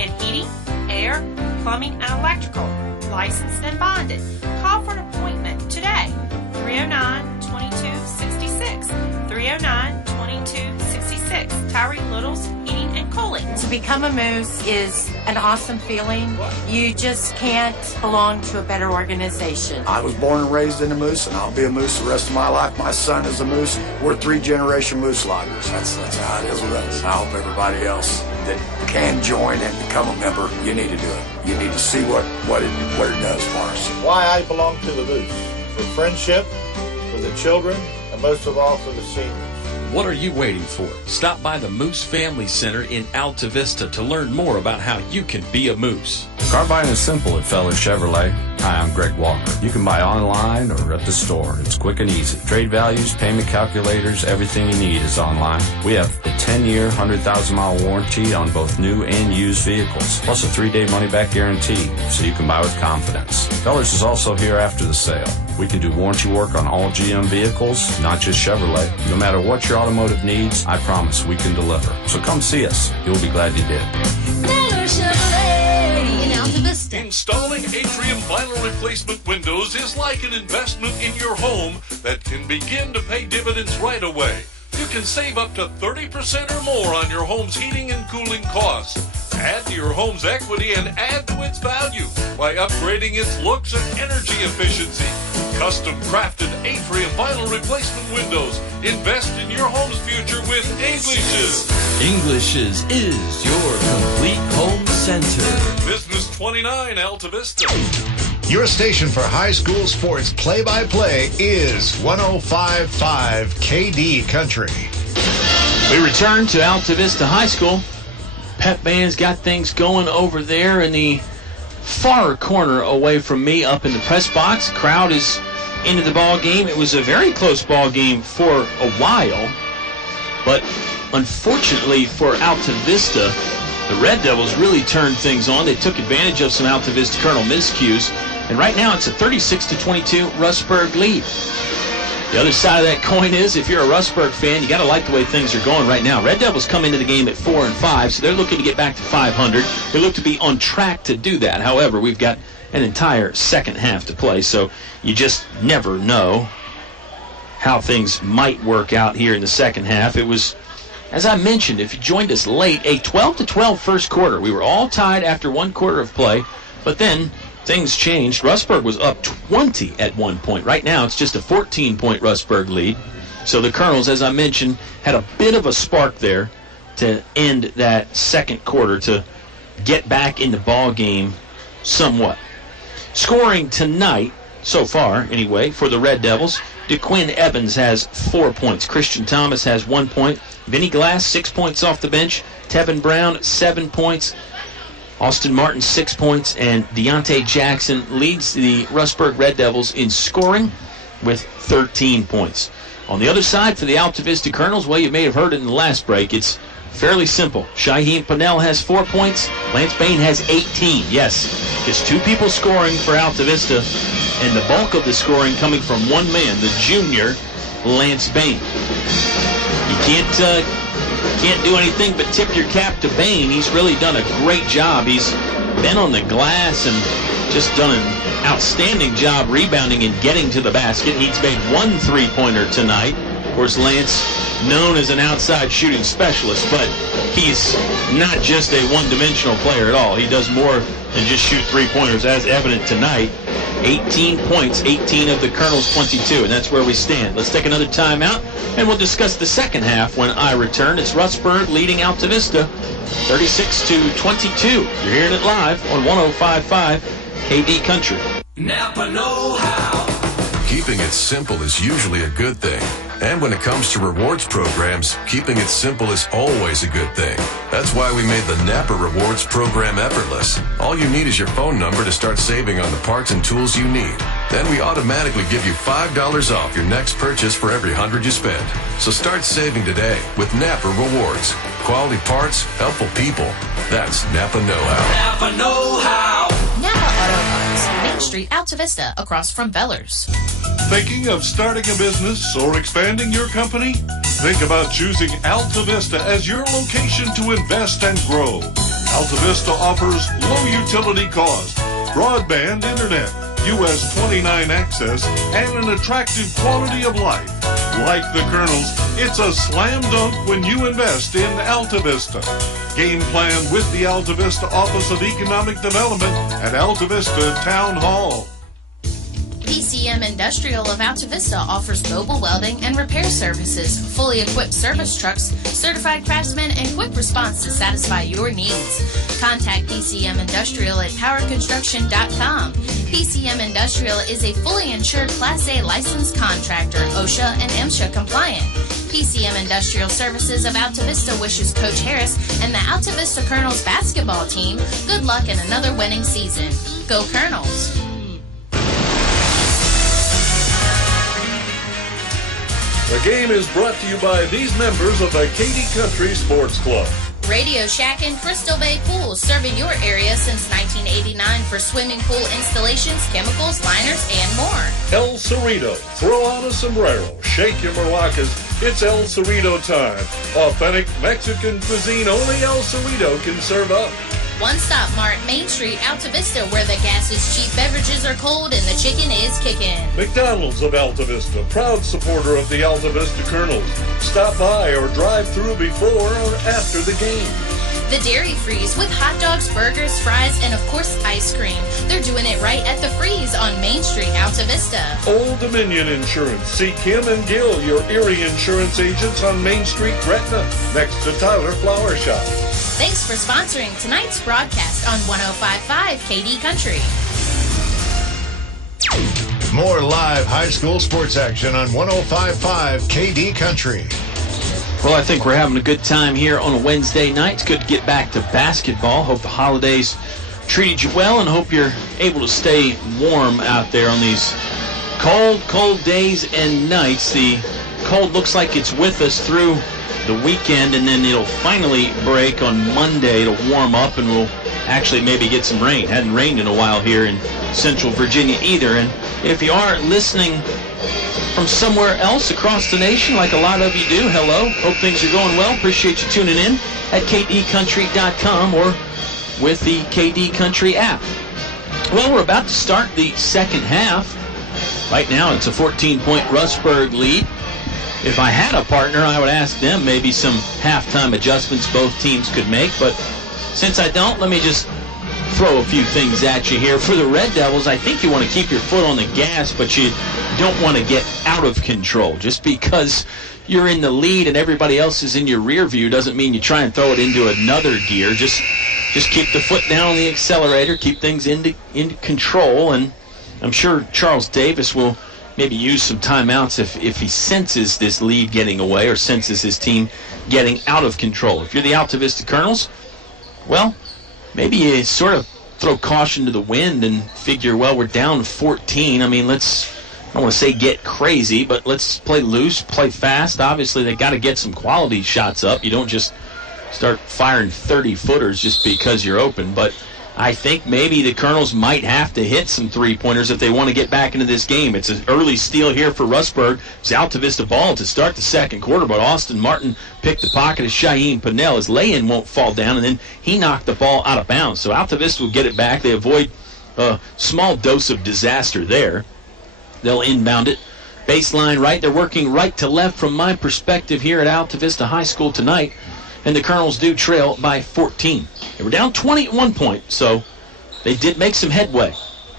in heating, air, plumbing, and electrical. Licensed and bonded. Call for an appointment today. 309-2266. 309-2266. Tyree Little's Heating and Cooling. cooling. To become a Moose is an awesome feeling. You just can't belong to a better organization. I was born and raised in a Moose, and I'll be a Moose the rest of my life. My son is a Moose. We're 3-generation Moose loggers. That's how it is with us. I hope everybody else that can join and become a member, you need to do it. You need to see what it does for us. Why I belong to the Moose. For friendship, for the children, and most of all for the seniors. What are you waiting for? Stop by the Moose Family Center in Altavista to learn more about how you can be a Moose. Car buying is simple at Feller Chevrolet. Hi, I'm Greg Walker. You can buy online or at the store. It's quick and easy. Trade values, payment calculators, everything you need is online. We have a 10-year, 100,000-mile warranty on both new and used vehicles, plus a 3-day money-back guarantee, so you can buy with confidence. Fellers is also here after the sale. We can do warranty work on all GM vehicles, not just Chevrolet. No matter what your automotive needs, I promise we can deliver. So come see us. You'll be glad you did. In Altavista. Installing atrium vinyl replacement windows is like an investment in your home that can begin to pay dividends right away. You can save up to 30% or more on your home's heating and cooling costs. Add to your home's equity and add to its value by upgrading its looks and energy efficiency. Custom crafted atrium vinyl replacement windows. Invest in your home's future with English's. English's is your complete home center. Business 29 Altavista. Your station for high school sports play-by-play is 105.5 KD Country. We return to Altavista High School. Pep band's got things going over there in the far corner away from me up in the press box. Crowd is into the ball game. It was a very close ball game for a while, but unfortunately for Altavista, the Red Devils really turned things on. They took advantage of some Altavista Colonel miscues, and right now it's a 36-22 Rustburg lead. The other side of that coin is, if you're a Rustburg fan, you got to like the way things are going right now. Red Devils come into the game at 4-5, so they're looking to get back to 500. They look to be on track to do that. However, we've got an entire second half to play, so you just never know how things might work out here in the second half. It was, as I mentioned, if you joined us late, a 12-12 first quarter. We were all tied after one quarter of play, but then things changed. Rustburg was up 20 at one point. Right now, it's just a 14-point Rustburg lead. So the Colonels, as I mentioned, had a bit of a spark there to end that second quarter to get back in the ball game somewhat. Scoring tonight, so far anyway, for the Red Devils, DeQuinn Evans has 4 points. Christian Thomas has 1 point. Vinny Glass, 6 points off the bench. Tevin Brown, 7 points. Austin Martin, 6 points, and Deontay Jackson leads the Rustburg Red Devils in scoring with 13 points. On the other side for the Altavista Colonels, well, you may have heard it in the last break, it's fairly simple. Shaheem Pannell has 4 points. Lance Bain has 18. Yes, just 2 people scoring for Altavista, and the bulk of the scoring coming from one man, the junior, Lance Bain. You can't do anything but tip your cap to Bain. He's really done a great job. He's been on the glass and just done an outstanding job rebounding and getting to the basket. He's made 1 3-pointer tonight. Of course, Lance, known as an outside shooting specialist, but he's not just a one-dimensional player at all. He does more than just shoot 3-pointers, as evident tonight. 18 points, 18 of the Colonels' 22, and that's where we stand. Let's take another timeout, and we'll discuss the second half when I return. It's Rustburg leading Altavista 36-22. You're hearing it live on 105.5 KD Country. Napa know-how. Keeping it simple is usually a good thing. And when it comes to rewards programs, keeping it simple is always a good thing. That's why we made the Napa Rewards program effortless. All you need is your phone number to start saving on the parts and tools you need. Then we automatically give you $5 off your next purchase for every 100 you spend. So start saving today with Napa Rewards. Quality parts, helpful people. That's Napa know-how. Napa know-how. Napa Auto Parts, Main Street, Altavista, across from Bellers. Thinking of starting a business or expanding your company? Think about choosing Altavista as your location to invest and grow. Altavista offers low utility cost, broadband internet, US 29 access, and an attractive quality of life. Like the Colonels, it's a slam dunk when you invest in Altavista. Game plan with the Altavista Office of Economic Development at Altavista Town Hall. PCM Industrial of Altavista offers mobile welding and repair services, fully equipped service trucks, certified craftsmen, and quick response to satisfy your needs. Contact PCM Industrial at powerconstruction.com. PCM Industrial is a fully insured Class A licensed contractor, OSHA and MSHA compliant. PCM Industrial Services of Altavista wishes Coach Harris and the Altavista Colonels basketball team good luck in another winning season. Go Colonels! The game is brought to you by these members of the Katy Country Sports Club. Radio Shack and Crystal Bay Pools, serving your area since 1989 for swimming pool installations, chemicals, liners, and more. El Cerrito. Throw on a sombrero. Shake your maracas. It's El Cerrito time. Authentic Mexican cuisine only El Cerrito can serve up. One Stop Mart, Main Street, Altavista, where the gas is cheap, beverages are cold, and the chicken is kicking. McDonald's of Altavista, proud supporter of the Altavista Colonels. Stop by or drive through before or after the game. The Dairy Freeze with hot dogs, burgers, fries, and of course ice cream. They're doing it right at the Freeze on Main Street, Altavista. Old Dominion Insurance. See Kim and Gil, your Erie insurance agents on Main Street, Gretna, next to Tyler Flower Shop. Thanks for sponsoring tonight's broadcast on 105.5 KD Country. More live high school sports action on 105.5 KD Country. Well, I think we're having a good time here on a Wednesday night. It's good to get back to basketball. Hope the holidays treated you well and hope you're able to stay warm out there on these cold days and nights. The cold looks like it's with us through the weekend, and then it'll finally break on Monday to warm up, and we'll actually maybe get some rain. Hadn't rained in a while here in Central Virginia either. And if you are listening from somewhere else across the nation, like a lot of you do, hello. Hope things are going well. Appreciate you tuning in at kdcountry.com or with the KD Country app. Well, we're about to start the second half. Right now, it's a 14-point Rustburg lead. If I had a partner, I would ask them maybe some halftime adjustments both teams could make. But since I don't, let me just throw a few things at you here. For the Red Devils, I think you want to keep your foot on the gas, but you don't want to get out of control. Just because you're in the lead and everybody else is in your rear view doesn't mean you try and throw it into another gear. Just keep the foot down on the accelerator, keep things into control, and I'm sure Charles Davis will maybe use some timeouts if he senses this lead getting away or senses his team getting out of control. If you're the Altavista Colonels, well, maybe you sort of throw caution to the wind and figure, well, we're down 14. I mean, I don't want to say get crazy, but let's play loose, play fast. Obviously, they got to get some quality shots up. You don't just start firing 30-footers just because you're open. But I think maybe the Colonels might have to hit some three-pointers if they want to get back into this game. It's an early steal here for Rustburg. It's Altavista ball to start the second quarter, but Austin Martin picked the pocket of Shaheem Pinnell. His lay-in won't fall down, and then he knocked the ball out of bounds. So Altavista will get it back. They avoid a small dose of disaster there. They'll inbound it. Baseline right. They're working right to left from my perspective here at Altavista High School tonight. And the Colonels do trail by 14. They were down 20 at one point, so they did make some headway.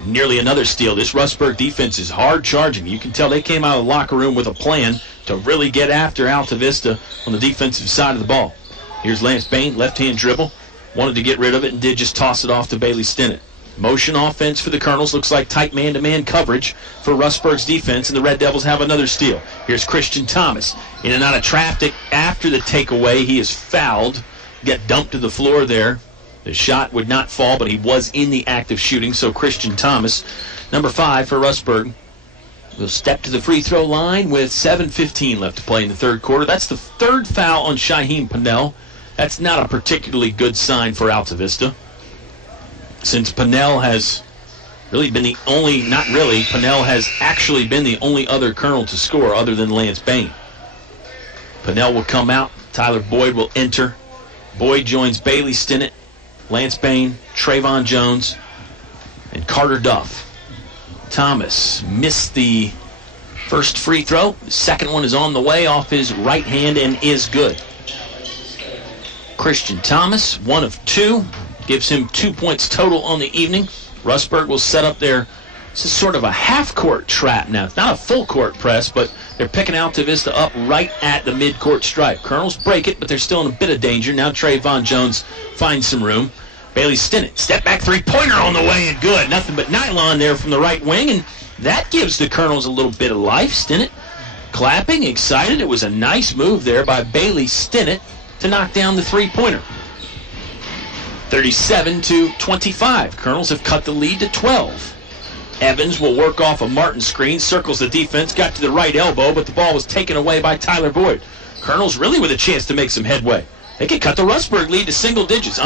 Nearly another steal. This Rustburg defense is hard charging. You can tell they came out of the locker room with a plan to really get after Altavista on the defensive side of the ball. Here's Lance Bain, left-hand dribble. Wanted to get rid of it and did just toss it off to Bailey Stinnett. Motion offense for the Colonels. Looks like tight man-to-man coverage for Rustburg's defense, and the Red Devils have another steal. Here's Christian Thomas in and out of traffic after the takeaway. He is fouled. Got dumped to the floor there. The shot would not fall, but he was in the act of shooting, so Christian Thomas, number 5 for Rustburg, will step to the free throw line with 7:15 left to play in the third quarter. That's the third foul on Shaheem Pinnell. That's not a particularly good sign for Altavista, since Pinnell has really been the only, not really, Pinnell has actually been the only other Colonel to score other than Lance Bain. Pinnell will come out. Tyler Boyd will enter. Boyd joins Bailey Stinnett, Lance Bain, Trayvon Jones, and Carter Duff. Thomas missed the first free throw. The second one is on the way off his right hand and is good. Christian Thomas, 1 of 2. Gives him 2 points total on the evening. Rustburg will set up their, this is sort of a half-court trap now. It's not a full-court press, but they're picking Altavista up right at the mid-court stripe. Colonels break it, but they're still in a bit of danger. Now Trayvon Jones finds some room. Bailey Stinnett, step-back three-pointer on the way and good. Nothing but nylon there from the right wing, and that gives the Colonels a little bit of life. Stinnett clapping, excited. It was a nice move there by Bailey Stinnett to knock down the three-pointer. 37-25. Colonels have cut the lead to 12. Evans will work off a Martin screen, circles the defense, got to the right elbow, but the ball was taken away by Tyler Boyd. Colonels really with a chance to make some headway. They could cut the Rustburg lead to single digits.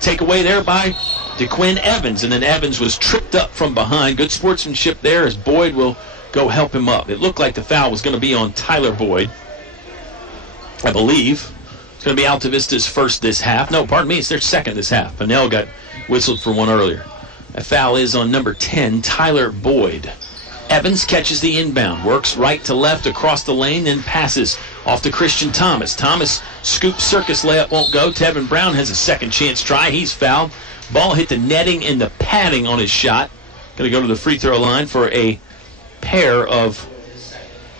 Take away there by DeQuinn Evans, and then Evans was tripped up from behind. Good sportsmanship there as Boyd will go help him up. It looked like the foul was going to be on Tyler Boyd, I believe. It's going to be Altavista's first this half. No, pardon me, it's their second this half. Pennell got whistled for one earlier. A foul is on number 10, Tyler Boyd. Evans catches the inbound, works right to left across the lane, then passes off to Christian Thomas. Thomas scoop circus layup won't go. Tevin Brown has a second chance try. He's fouled. Ball hit the netting and the padding on his shot. Going to go to the free throw line for a pair of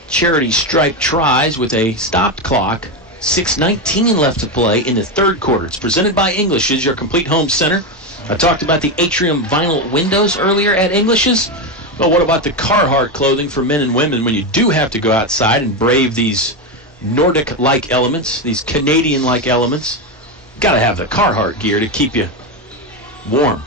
charity stripe tries with a stopped clock. 6:19 left to play in the third quarter. It's presented by English's, your complete home center. I talked about the Atrium vinyl windows earlier at English's. Well, what about the Carhartt clothing for men and women when you do have to go outside and brave these Nordic-like elements, these Canadian-like elements? Got to have the Carhartt gear to keep you warm.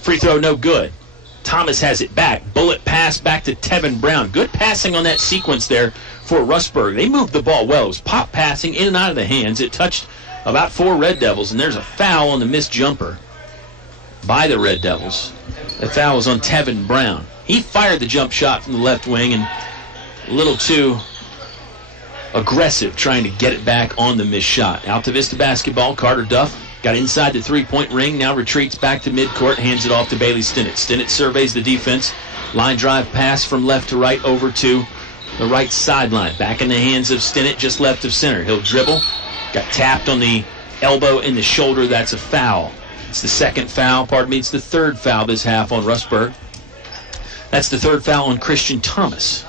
Free throw no good. Thomas has it back. Bullet pass back to Tevin Brown. Good passing on that sequence there for Rustburg. They moved the ball well. It was pop passing in and out of the hands. It touched about 4 Red Devils, and there's a foul on the missed jumper by the Red Devils. The foul was on Tevin Brown. He fired the jump shot from the left wing and a little too aggressive trying to get it back on the missed shot. Altavista basketball, Carter Duff got inside the three-point ring, now retreats back to midcourt, hands it off to Bailey Stinnett. Stinnett surveys the defense. Line drive pass from left to right over to the right sideline. Back in the hands of Stinnett, just left of center. He'll dribble. Got tapped on the elbow and the shoulder. That's a foul. It's the second foul. It's the third foul this half on Rustburg. That's the third foul on Christian Thomas.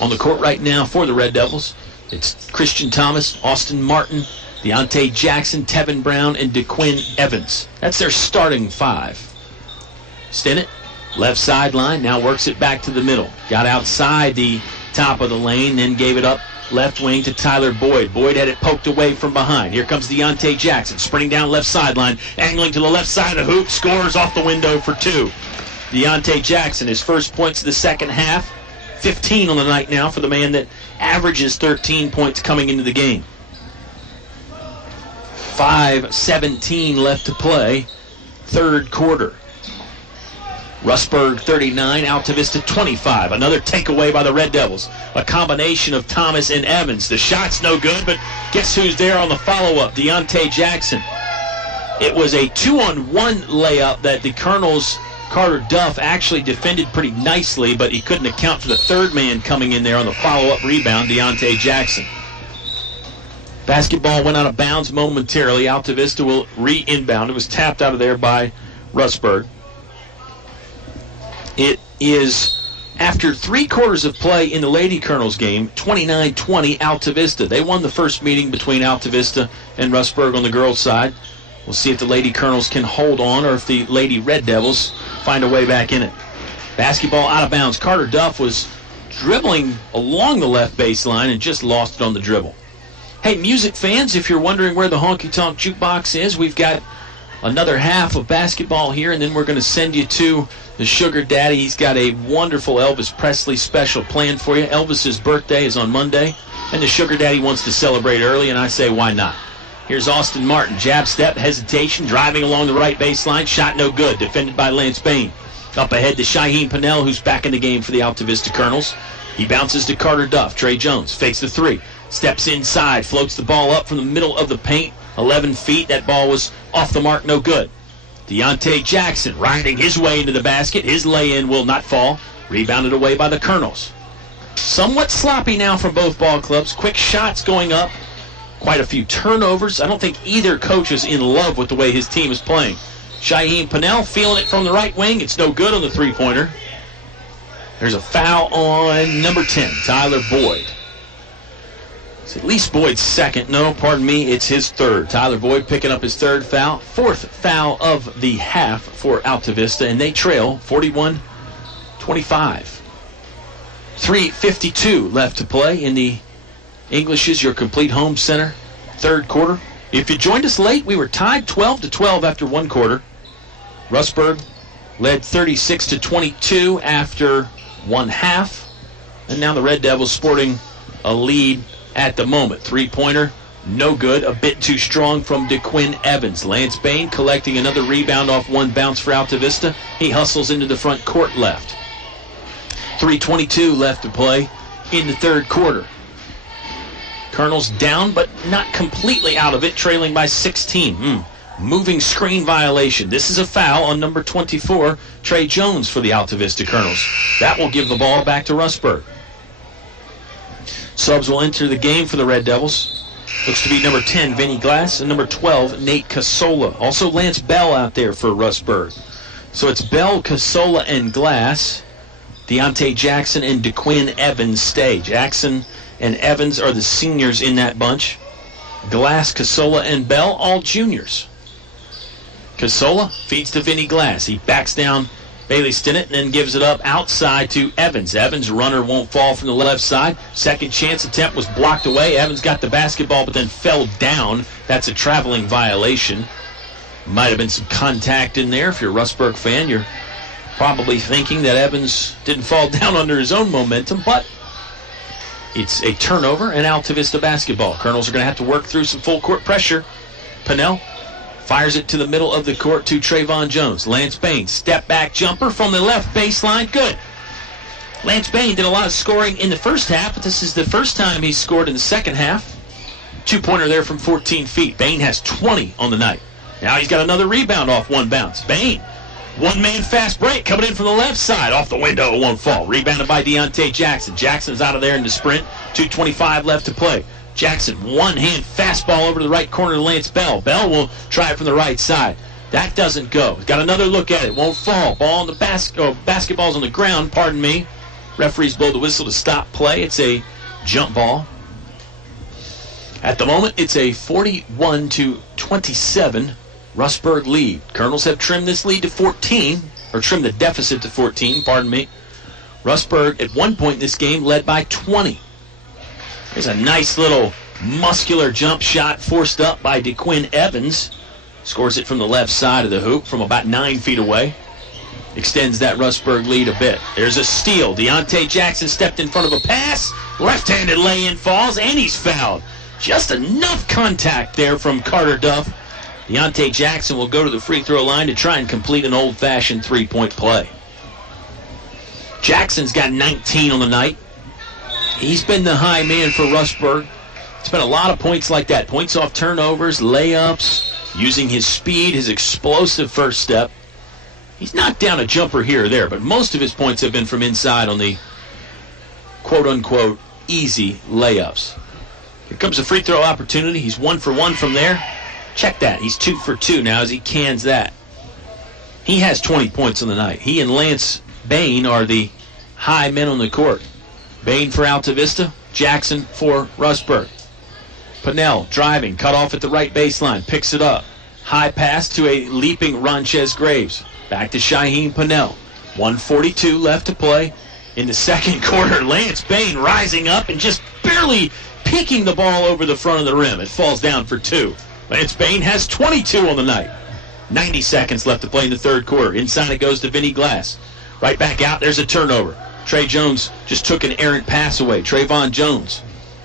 On the court right now for the Red Devils, it's Christian Thomas, Austin Martin, Deontay Jackson, Tevin Brown, and DeQuinn Evans. That's their starting 5. Stinnett, left sideline, now works it back to the middle. Got outside the top of the lane, then gave it up left wing to Tyler Boyd. Boyd had it poked away from behind. Here comes Deontay Jackson, sprinting down left sideline, angling to the left side of the hoop, scores off the window for 2. Deontay Jackson, his first points of the second half, 15 on the night now for the man that averages 13 points coming into the game. 5:17 left to play, third quarter. Rustburg 39, Altavista 25. Another takeaway by the Red Devils. A combination of Thomas and Evans. The shot's no good, but guess who's there on the follow-up? Deontay Jackson. It was a 2-on-1 layup that the Colonels' Carter Duff actually defended pretty nicely, but he couldn't account for the third man coming in there on the follow-up rebound, Deontay Jackson. Basketball went out of bounds momentarily. Altavista will re-inbound. It was tapped out of there by Rustburg. It is, after 3 quarters of play in the Lady Colonels game, 29-20 Altavista. They won the first meeting between Altavista and Rustburg on the girls' side. We'll see if the Lady Colonels can hold on or if the Lady Red Devils find a way back in it. Basketball out of bounds. Carter Duff was dribbling along the left baseline and just lost it on the dribble. Hey, music fans, if you're wondering where the Honky Tonk Jukebox is, we've got another half of basketball here, and then we're going to send you to the Sugar Daddy. He's got a wonderful Elvis Presley special planned for you. Elvis's birthday is on Monday, and the Sugar Daddy wants to celebrate early, and I say, why not? Here's Austin Martin. Jab step, hesitation, driving along the right baseline. Shot no good. Defended by Lance Bain. Up ahead to Shaheem Pennell, who's back in the game for the Altavista Colonels. He bounces to Carter Duff. Trey Jones fakes the 3. Steps inside. Floats the ball up from the middle of the paint. 11 feet. That ball was off the mark. No good. Deontay Jackson riding his way into the basket. His lay-in will not fall. Rebounded away by the Colonels. Somewhat sloppy now from both ball clubs. Quick shots going up quite a few turnovers. I don't think either coach is in love with the way his team is playing. Shaheem Pennell feeling it from the right wing. It's no good on the three-pointer. There's a foul on number 10, Tyler Boyd. It's at least Boyd's second. No, pardon me, it's his third. Tyler Boyd picking up his third foul. Fourth foul of the half for Altavista, and they trail 41-25. 3:52 left to play in the English's Your Complete Home Center third quarter. If you joined us late, we were tied 12-12 after one quarter. Rustburg led 36-22 after one half. And now the Red Devils sporting a lead at the moment. Three-pointer, no good. A bit too strong from DeQuinn Evans. Lance Bain collecting another rebound off one bounce for Altavista. He hustles into the front court left. 3:22 left to play in the third quarter. Colonels down, but not completely out of it, trailing by 16. Moving screen violation. This is a foul on number 24, Trey Jones, for the Altavista Colonels. That will give the ball back to Rustburg. Subs will enter the game for the Red Devils. Looks to be number 10, Vinny Glass, and number 12, Nate Casola. Also Lance Bell out there for Rustburg. So it's Bell, Casola, and Glass. Deontay Jackson and DeQuinn Evans stay. Jackson and Evans are the seniors in that bunch. Glass, Casola, and Bell, all juniors. Casola feeds to Vinny Glass. He backs down Bailey Stinnett and then gives it up outside to Evans. Evans' runner won't fall from the left side. Second chance attempt was blocked away. Evans got the basketball but then fell down. That's a traveling violation. Might have been some contact in there. If you're a Rustburg fan, you're probably thinking that Evans didn't fall down under his own momentum, but it's a turnover and Altavista basketball. Colonels are going to have to work through some full court pressure. Pennell fires it to the middle of the court to Trayvon Jones. Lance Bain, step back jumper from the left baseline. Good. Lance Bain did a lot of scoring in the first half, but this is the first time he's scored in the second half. Two-pointer there from 14 feet. Bain has 20 on the night. Now he's got another rebound off one bounce. Bain, one-man fast break coming in from the left side. Off the window, it won't fall. Rebounded by Deontay Jackson. Jackson's out of there in the sprint. 2:25 left to play. Jackson, one-hand fastball over to the right corner to Lance Bell. Bell will try it from the right side. That doesn't go. Got another look at it. Won't fall. Ball on the basketball's on the ground. Pardon me. Referees blow the whistle to stop play. It's a jump ball. At the moment, it's a 41-27 Rustburg lead. Colonels have trimmed this lead to 14, or trimmed the deficit to 14, pardon me. Rustburg, at one point in this game, led by 20. There's a nice little muscular jump shot forced up by DeQuinn Evans. Scores it from the left side of the hoop from about 9 feet away. Extends that Rustburg lead a bit. There's a steal. Deontay Jackson stepped in front of a pass. Left-handed lay-in falls, and he's fouled. Just enough contact there from Carter Duff. Deontay Jackson will go to the free throw line to try and complete an old-fashioned three-point play. Jackson's got 19 on the night. He's been the high man for Rustburg. It's been a lot of points like that. Points off turnovers, layups, using his speed, his explosive first step. He's knocked down a jumper here or there, but most of his points have been from inside on the quote-unquote easy layups. Here comes a free throw opportunity. He's 1 for 1 from there. Check that. He's 2 for 2 now as he cans that. He has 20 points on the night. He and Lance Bain are the high men on the court. Bain for Altavista, Jackson for Rustburg. Pennell driving, cut off at the right baseline, picks it up. High pass to a leaping Ronchez Graves. Back to Shaheem Pennell. 1:42 left to play in the second quarter. Lance Bain rising up and just barely picking the ball over the front of the rim. It falls down for 2. Lance Bain has 22 on the night. 90 seconds left to play in the third quarter. Inside it goes to Vinny Glass. Right back out, there's a turnover. Trey Jones just took an errant pass away. Trayvon Jones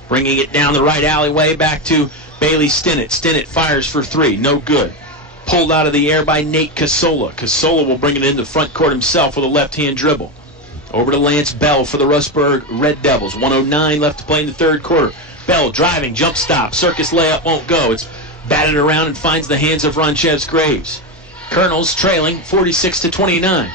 bringing it down the right alleyway back to Bailey Stinnett. Stinnett fires for 3. No good. Pulled out of the air by Nate Casola. Casola will bring it into the front court himself with a left-hand dribble. Over to Lance Bell for the Rustburg Red Devils. 1:09 left to play in the third quarter. Bell driving, jump stop. Circus layup won't go. It's batted around and finds the hands of Ronchez Graves. Colonels trailing 46-29.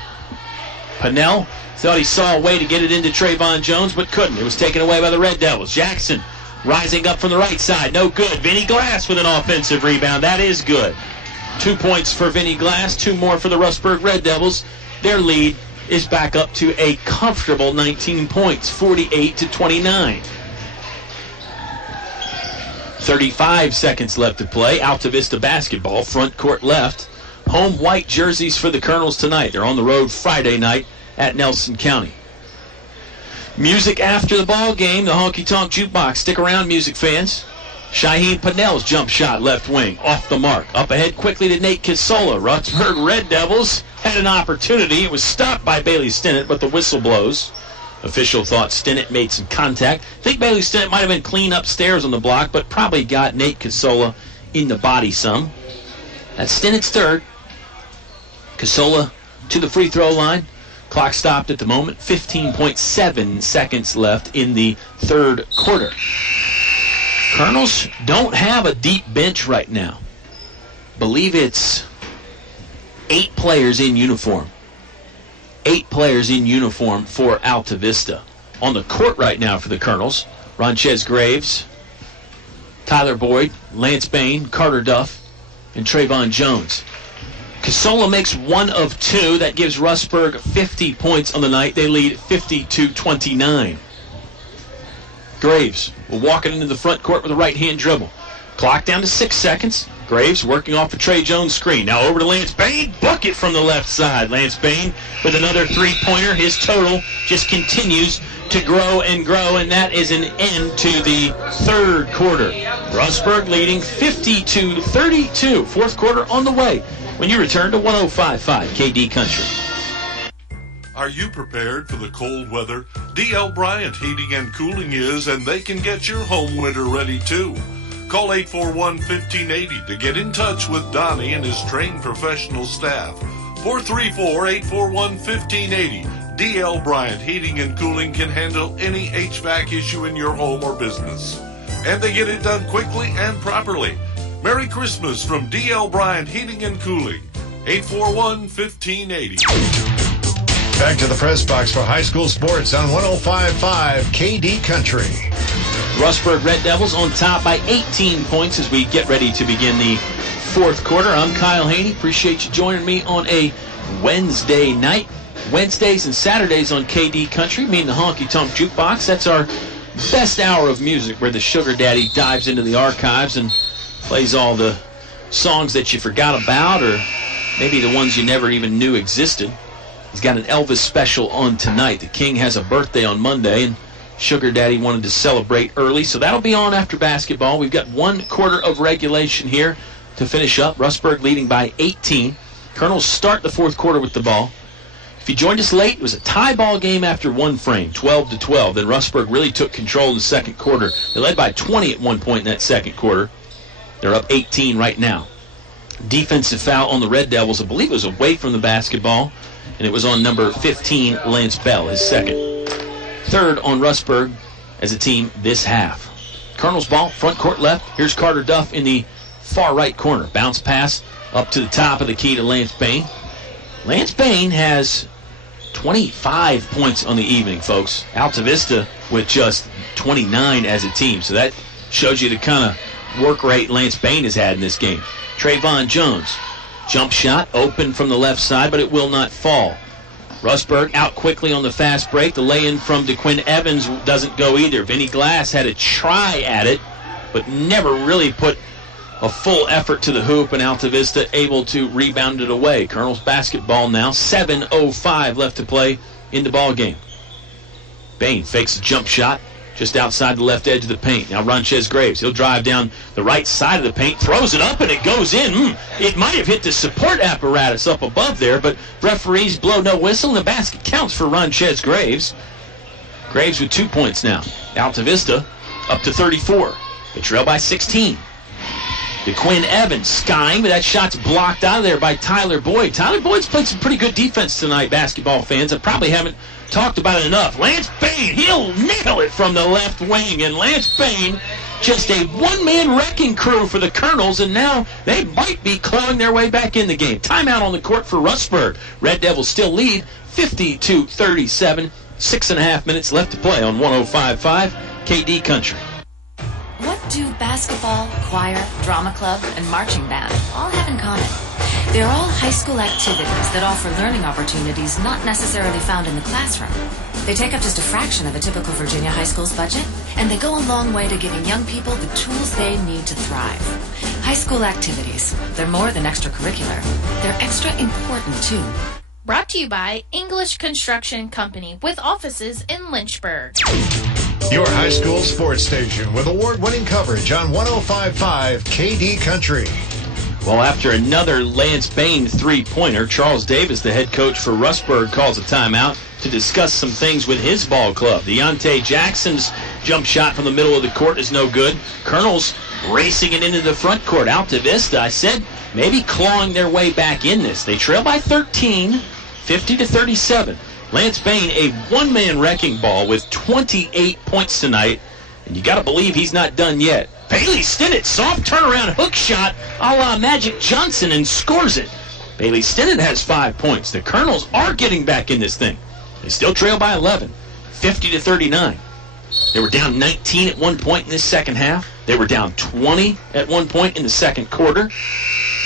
Pennell thought he saw a way to get it into Trayvon Jones, but couldn't. It was taken away by the Red Devils. Jackson Rising up from the right side, no good. Vinny Glass with an offensive rebound. That is good. 2 points for Vinny Glass, 2 more for the Rustburg Red Devils. Their lead is back up to a comfortable 19 points, 48-29. 35 seconds left to play. Altavista basketball, front court left. Home white jerseys for the Colonels tonight. They're on the road Friday night at Nelson County. Music after the ball game, the Honky Tonk Jukebox. Stick around, music fans. Shaheen Pinnell's jump shot left wing, off the mark. Up ahead quickly to Nate Kisola. Rustburg Red Devils had an opportunity. It was stopped by Bailey Stinnett, but the whistle blows. Official thought Stinnett made some contact. I think Bailey Stinnett might have been clean upstairs on the block, but probably got Nate Kisola in the body some. That's Stinnett's third. Kisola to the free throw line. Clock stopped at the moment. 15.7 seconds left in the third quarter. Colonels don't have a deep bench right now. Believe it's 8 players in uniform. 8 players in uniform for Altavista. On the court right now for the Colonels, Ronchez Graves, Tyler Boyd, Lance Bain, Carter Duff, and Trayvon Jones. Kisola makes 1 of 2. That gives Rustburg 50 points on the night. They lead 50-29. Graves will walk it into the front court with a right-hand dribble. Clock down to 6 seconds. Graves working off a Trey Jones screen. Now over to Lance Bain. Bucket from the left side. Lance Bain with another three-pointer. His total just continues to grow and grow, and that is an end to the third quarter. Rustburg leading 50-32. Fourth quarter on the way when you return to 105.5 KD Country. Are you prepared for the cold weather? D.L. Bryant Heating and Cooling is, and they can get your home winter ready too. Call 841-1580 to get in touch with Donnie and his trained professional staff. 434-841-1580. D.L. Bryant Heating and Cooling can handle any HVAC issue in your home or business. And they get it done quickly and properly. Merry Christmas from D.L. Bryant Heating and Cooling. 841-1580. Back to the press box for high school sports on 105.5 KD Country. Rustburg Red Devils on top by 18 points as we get ready to begin the fourth quarter. I'm Kyle Haney. Appreciate you joining me on a Wednesday night. Wednesdays and Saturdays on KD Country, me and the Honky Tonk Jukebox. That's our best hour of music where the Sugar Daddy dives into the archives and plays all the songs that you forgot about or maybe the ones you never even knew existed. He's got an Elvis special on tonight. The King has a birthday on Monday, and Sugar Daddy wanted to celebrate early, so that'll be on after basketball. We've got 1 quarter of regulation here to finish up. Rustburg leading by 18. Colonels start the fourth quarter with the ball. If you joined us late, it was a tie ball game after 1 frame, 12-12. Then Rustburg really took control in the second quarter. They led by 20 at one point in that second quarter. They're up 18 right now. Defensive foul on the Red Devils. I believe it was away from the basketball, and it was on number 15, Lance Bell, his second. Third on Rustburg as a team this half. Colonel's ball, front court left. Here's Carter Duff in the far right corner. Bounce pass up to the top of the key to Lance Bain. Lance Bain has 25 points on the evening, folks. Altavista with just 29 as a team. So that shows you the kind of work rate Lance Bain has had in this game. Trayvon Jones. Jump shot open from the left side, but it will not fall. Rustburg out quickly on the fast break. The lay-in from DeQuinn Evans doesn't go either. Vinny Glass had a try at it, but never really put a full effort to the hoop, and Altavista able to rebound it away. Colonels basketball now. 7:05 left to play in the ball game. Bain fakes a jump shot just outside the left edge of the paint. Now Ronchez Graves. He'll drive down the right side of the paint, throws it up, and it goes in. It might have hit the support apparatus up above there, but referees blow no whistle, and the basket counts for Ronchez Graves. Graves with 2 points now. Altavista up to 34. They trail by 16. DeQuinn Evans skying, but that shot's blocked out of there by Tyler Boyd. Tyler Boyd's played some pretty good defense tonight, basketball fans. I probably haven't talked about it enough. Lance Bain, he'll nail it from the left wing. And Lance Bain, just a one-man wrecking crew for the Colonels, and now they might be clawing their way back in the game. Timeout on the court for Rustburg. Red Devils still lead 50-37. 6.5 minutes left to play on 105.5 KD Country. What do basketball, choir, drama club, and marching band all have in common? They're all high school activities that offer learning opportunities not necessarily found in the classroom. They take up just a fraction of a typical Virginia high school's budget, and they go a long way to giving young people the tools they need to thrive. High school activities, they're more than extracurricular. They're extra important, too. Brought to you by English Construction Company with offices in Lynchburg. Your high school sports station with award-winning coverage on 105.5 KD Country. Well, after another Lance Bain three-pointer, Charles Davis, the head coach for Rustburg, calls a timeout to discuss some things with his ball club. Deontay Jackson's jump shot from the middle of the court is no good. Colonel's racing it into the front court. Altavista, I said, maybe clawing their way back in this. They trail by 13, 50-37. Lance Bain, a one-man wrecking ball with 28 points tonight, and you got to believe he's not done yet. Bailey Stinnett, soft turnaround hook shot a la Magic Johnson, and scores it. Bailey Stinnett has 5 points. The Colonels are getting back in this thing. They still trail by 11, 50-39. They were down 19 at one point in this second half. They were down 20 at one point in the second quarter.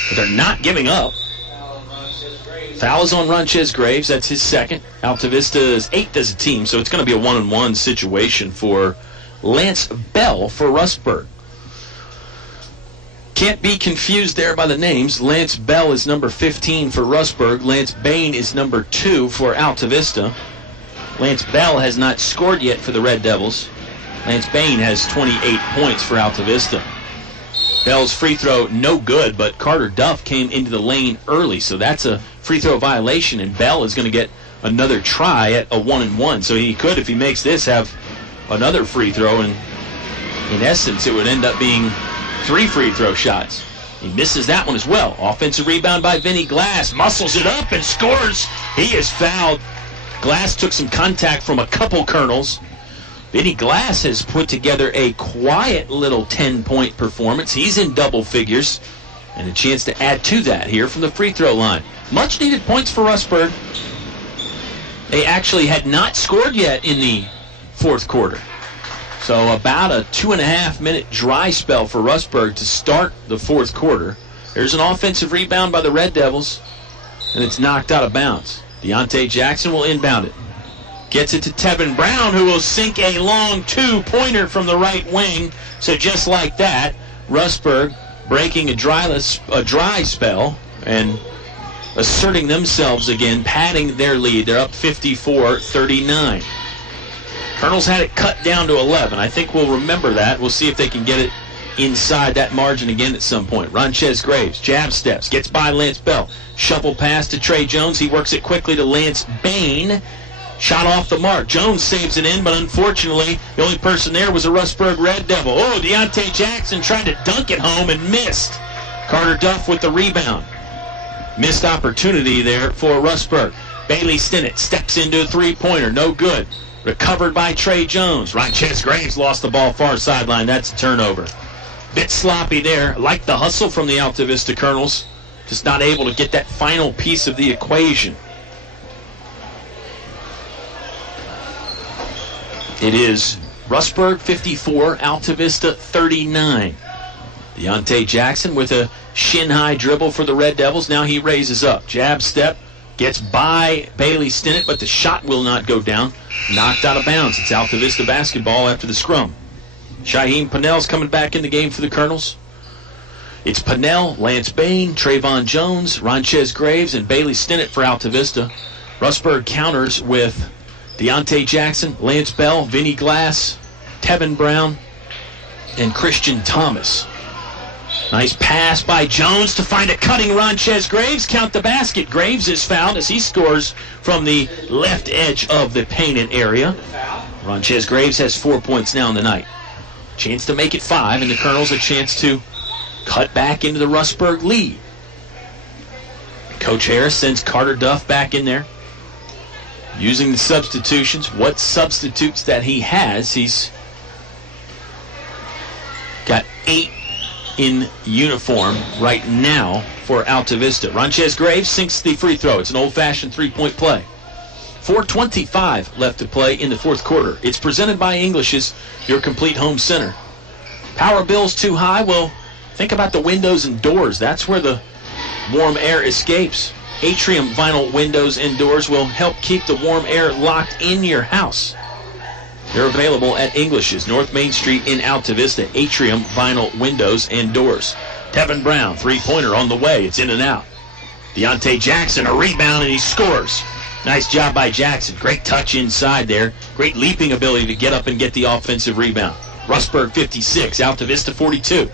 But they're not giving up. Foul is on Ronchez Graves. That's his second. Altavista's 8th as a team, so it's going to be a one-on-one situation for Lance Bell for Rustburg. Can't be confused there by the names. Lance Bell is number 15 for Rustburg. Lance Bain is number 2 for Altavista. Lance Bell has not scored yet for the Red Devils. Lance Bain has 28 points for Altavista. Bell's free throw, no good, but Carter Duff came into the lane early, so that's a free throw violation, and Bell is going to get another try at a 1-and-1. So he could, if he makes this, have another free throw, and in essence, it would end up being 3 free throw shots. He misses that one as well. Offensive rebound by Vinny Glass. Muscles it up and scores. He is fouled. Glass took some contact from a couple Colonels. Vinny Glass has put together a quiet little 10-point performance. He's in double figures. And a chance to add to that here from the free throw line. Much needed points for Rustburg. They actually had not scored yet in the fourth quarter. So about a 2.5-minute dry spell for Rustburg to start the fourth quarter. There's an offensive rebound by the Red Devils, and it's knocked out of bounds. Deontay Jackson will inbound it. Gets it to Tevin Brown, who will sink a long two-pointer from the right wing. So just like that, Rustburg breaking a dry spell and asserting themselves again, padding their lead. They're up 54-39. Colonels had it cut down to 11. I think we'll remember that. We'll see if they can get it inside that margin again at some point. Ronchez Graves, jab steps, gets by Lance Bell. Shuffle pass to Trey Jones. He works it quickly to Lance Bain. Shot off the mark. Jones saves it in, but unfortunately, the only person there was a Rustburg Red Devil. Oh, Deontay Jackson tried to dunk it home and missed. Carter Duff with the rebound. Missed opportunity there for Rustburg. Bailey Stinnett steps into a three-pointer. No good. Recovered by Trey Jones. Ronchez Graves lost the ball far sideline. That's a turnover. Bit sloppy there. Like the hustle from the Altavista Colonels. Just not able to get that final piece of the equation. It is Rustburg 54, Altavista 39. Deontay Jackson with a shin-high dribble for the Red Devils. Now he raises up. Jab step. Gets by Bailey Stinnett, but the shot will not go down. Knocked out of bounds. It's Altavista basketball after the scrum. Shaheem Pennell's coming back in the game for the Colonels. It's Pennell, Lance Bain, Trayvon Jones, Ronchez Graves, and Bailey Stinnett for Altavista. Rustburg counters with Deontay Jackson, Lance Bell, Vinny Glass, Tevin Brown, and Christian Thomas. Nice pass by Jones to find a cutting Ronchez Graves. Count the basket. Graves is fouled as he scores from the left edge of the painted area. Ronchez Graves has 4 points now in the night. Chance to make it 5, and the Colonels a chance to cut back into the Rustburg lead. Coach Harris sends Carter Duff back in there. Using the substitutions. What substitutes that he has? He's got 8 in uniform right now for Altavista. Ronchez Graves sinks the free throw. It's an old-fashioned three-point play. 4:25 left to play in the fourth quarter. It's presented by English's, your complete home center. Power bills too high? Well, think about the windows and doors. That's where the warm air escapes. Atrium vinyl windows and doors will help keep the warm air locked in your house. They're available at English's, North Main Street in Altavista. Atrium vinyl windows and doors. Tevin Brown, three-pointer on the way. It's in and out. Deontay Jackson, a rebound, and he scores. Nice job by Jackson. Great touch inside there. Great leaping ability to get up and get the offensive rebound. Rustburg 56, Altavista 42.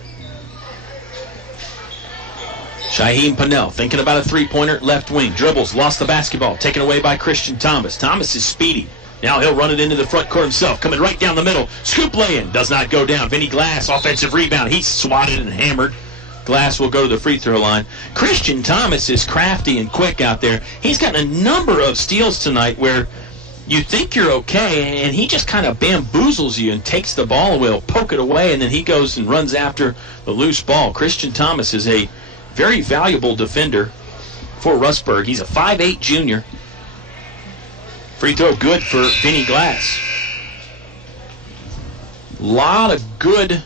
Shaheem Pannell thinking about a three-pointer, left wing. Dribbles, lost the basketball, taken away by Christian Thomas. Thomas is speedy. Now he'll run it into the front court himself, coming right down the middle. Scoop lay-in, does not go down. Vinny Glass, offensive rebound. He's swatted and hammered. Glass will go to the free throw line. Christian Thomas is crafty and quick out there. He's got a number of steals tonight where you think you're okay, and he just kind of bamboozles you and takes the ball away, will poke it away, and then he goes and runs after the loose ball. Christian Thomas is a very valuable defender for Rustburg. He's a 5'8 junior. Free throw good for Vinny Glass. A lot of good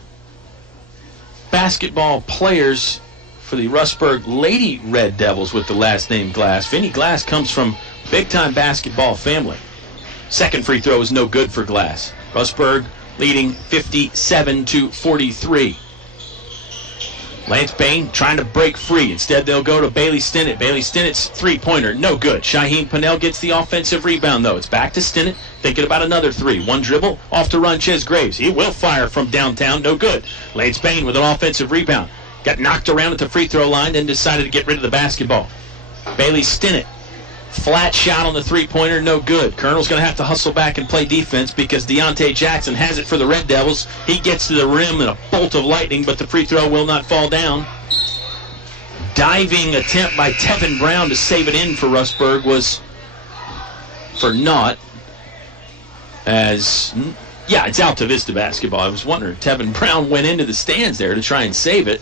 basketball players for the Rustburg Lady Red Devils with the last name Glass. Vinny Glass comes from big-time basketball family. Second free throw is no good for Glass. Rustburg leading 57-43. Lance Bain trying to break free. Instead, they'll go to Bailey Stinnett. Bailey Stinnett's three-pointer, no good. Shaheem Pannell gets the offensive rebound, though. It's back to Stinnett, thinking about another three. One dribble, off to Ronchez Graves. He will fire from downtown, no good. Lance Bain with an offensive rebound. Got knocked around at the free throw line, then decided to get rid of the basketball. Bailey Stinnett, flat shot on the three-pointer, no good. Colonel's going to have to hustle back and play defense because Deontay Jackson has it for the Red Devils. He gets to the rim in a bolt of lightning, but the free throw will not fall down. Diving attempt by Tevin Brown to save it in for Rustburg was for naught. It's Altavista basketball. I was wondering, Tevin Brown went into the stands there to try and save it.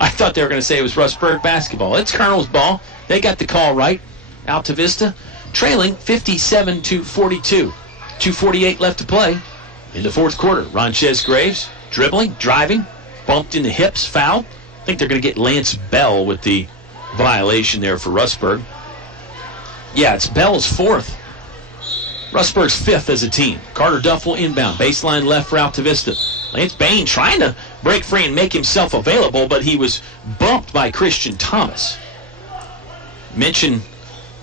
I thought they were going to say it was Rustburg basketball. It's Colonel's ball. They got the call right. Altavista trailing 57-42. 2:48 left to play in the fourth quarter. Ronchez Graves dribbling, driving, bumped in the hips, fouled. I think they're going to get Lance Bell with the violation there for Rustburg. Yeah, it's Bell's fourth. Rustburg's fifth as a team. Carter Duff will inbound. Baseline left for Altavista. Lance Bain trying to break free and make himself available, but he was bumped by Christian Thomas. Mention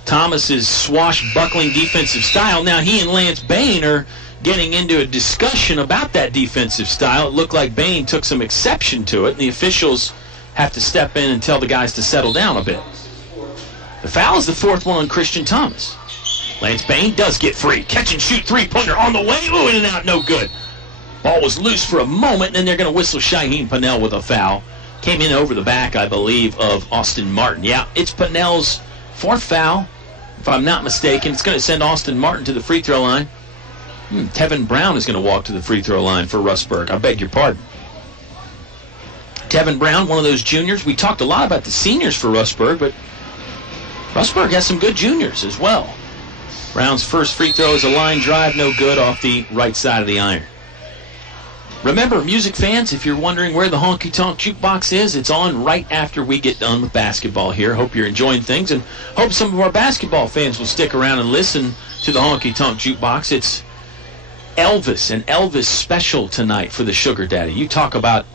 Thomas's swashbuckling defensive style. Now he and Lance Bain are getting into a discussion about that defensive style. It looked like Bain took some exception to it, and the officials have to step in and tell the guys to settle down a bit. The foul is the fourth one on Christian Thomas. Lance Bain does get free. Catch and shoot three-pointer on the way. Ooh, in and out, no good. Ball was loose for a moment, and then they're going to whistle Shaheem Pannell with a foul. Came in over the back, I believe, of Austin Martin. Yeah, it's Pannell's fourth foul, if I'm not mistaken. It's going to send Austin Martin to the free throw line. Tevin Brown is going to walk to the free throw line for Rustburg. I beg your pardon. Tevin Brown, one of those juniors. We talked a lot about the seniors for Rustburg, but Rustburg has some good juniors as well. Brown's first free throw is a line drive, no good, off the right side of the iron. Remember, music fans, if you're wondering where the Honky Tonk Jukebox is, it's on right after we get done with basketball here. Hope you're enjoying things, and hope some of our basketball fans will stick around and listen to the Honky Tonk Jukebox. It's Elvis, an Elvis special tonight for the Sugar Daddy. You talk about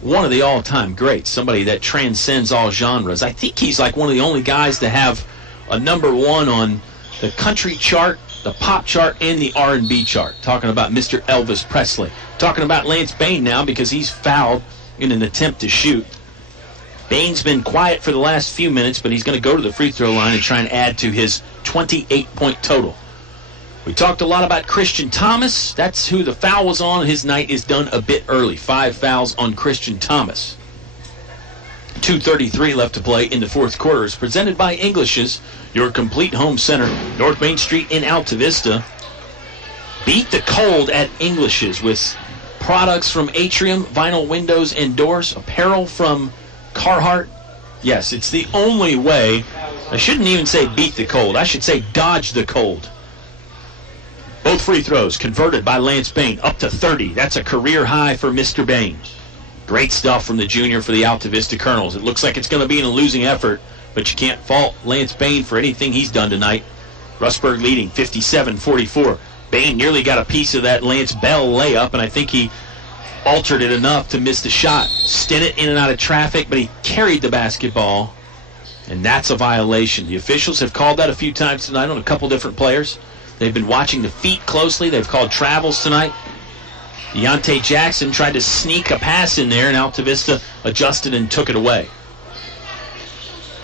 one of the all-time greats, somebody that transcends all genres. I think he's like one of the only guys to have a number one on the country chart, the pop chart, and the R&B chart. Talking about Mr. Elvis Presley. Talking about Lance Bain now because he's fouled in an attempt to shoot. Bain's been quiet for the last few minutes, but he's going to go to the free throw line and try and add to his 28-point total. We talked a lot about Christian Thomas. That's who the foul was on. His night is done a bit early. 5 fouls on Christian Thomas. 2:33 left to play in the fourth quarter. Is presented by English's, your complete home center, North Main Street in Altavista. Beat the cold at English's with products from Atrium, vinyl windows and doors, apparel from Carhartt. Yes, it's the only way. I shouldn't even say beat the cold. I should say dodge the cold. Both free throws converted by Lance Bain, up to 30. That's a career high for Mr. Bain. Great stuff from the junior for the Altavista Colonels. It looks like it's going to be in a losing effort, but you can't fault Lance Bain for anything he's done tonight. Rustburg leading 57-44. Bain nearly got a piece of that Lance Bell layup, and I think he altered it enough to miss the shot. Stinnett in and out of traffic, but he carried the basketball, and that's a violation. The officials have called that a few times tonight on a couple different players. They've been watching the feet closely. They've called travels tonight. Deontay Jackson tried to sneak a pass in there, and Altavista adjusted and took it away.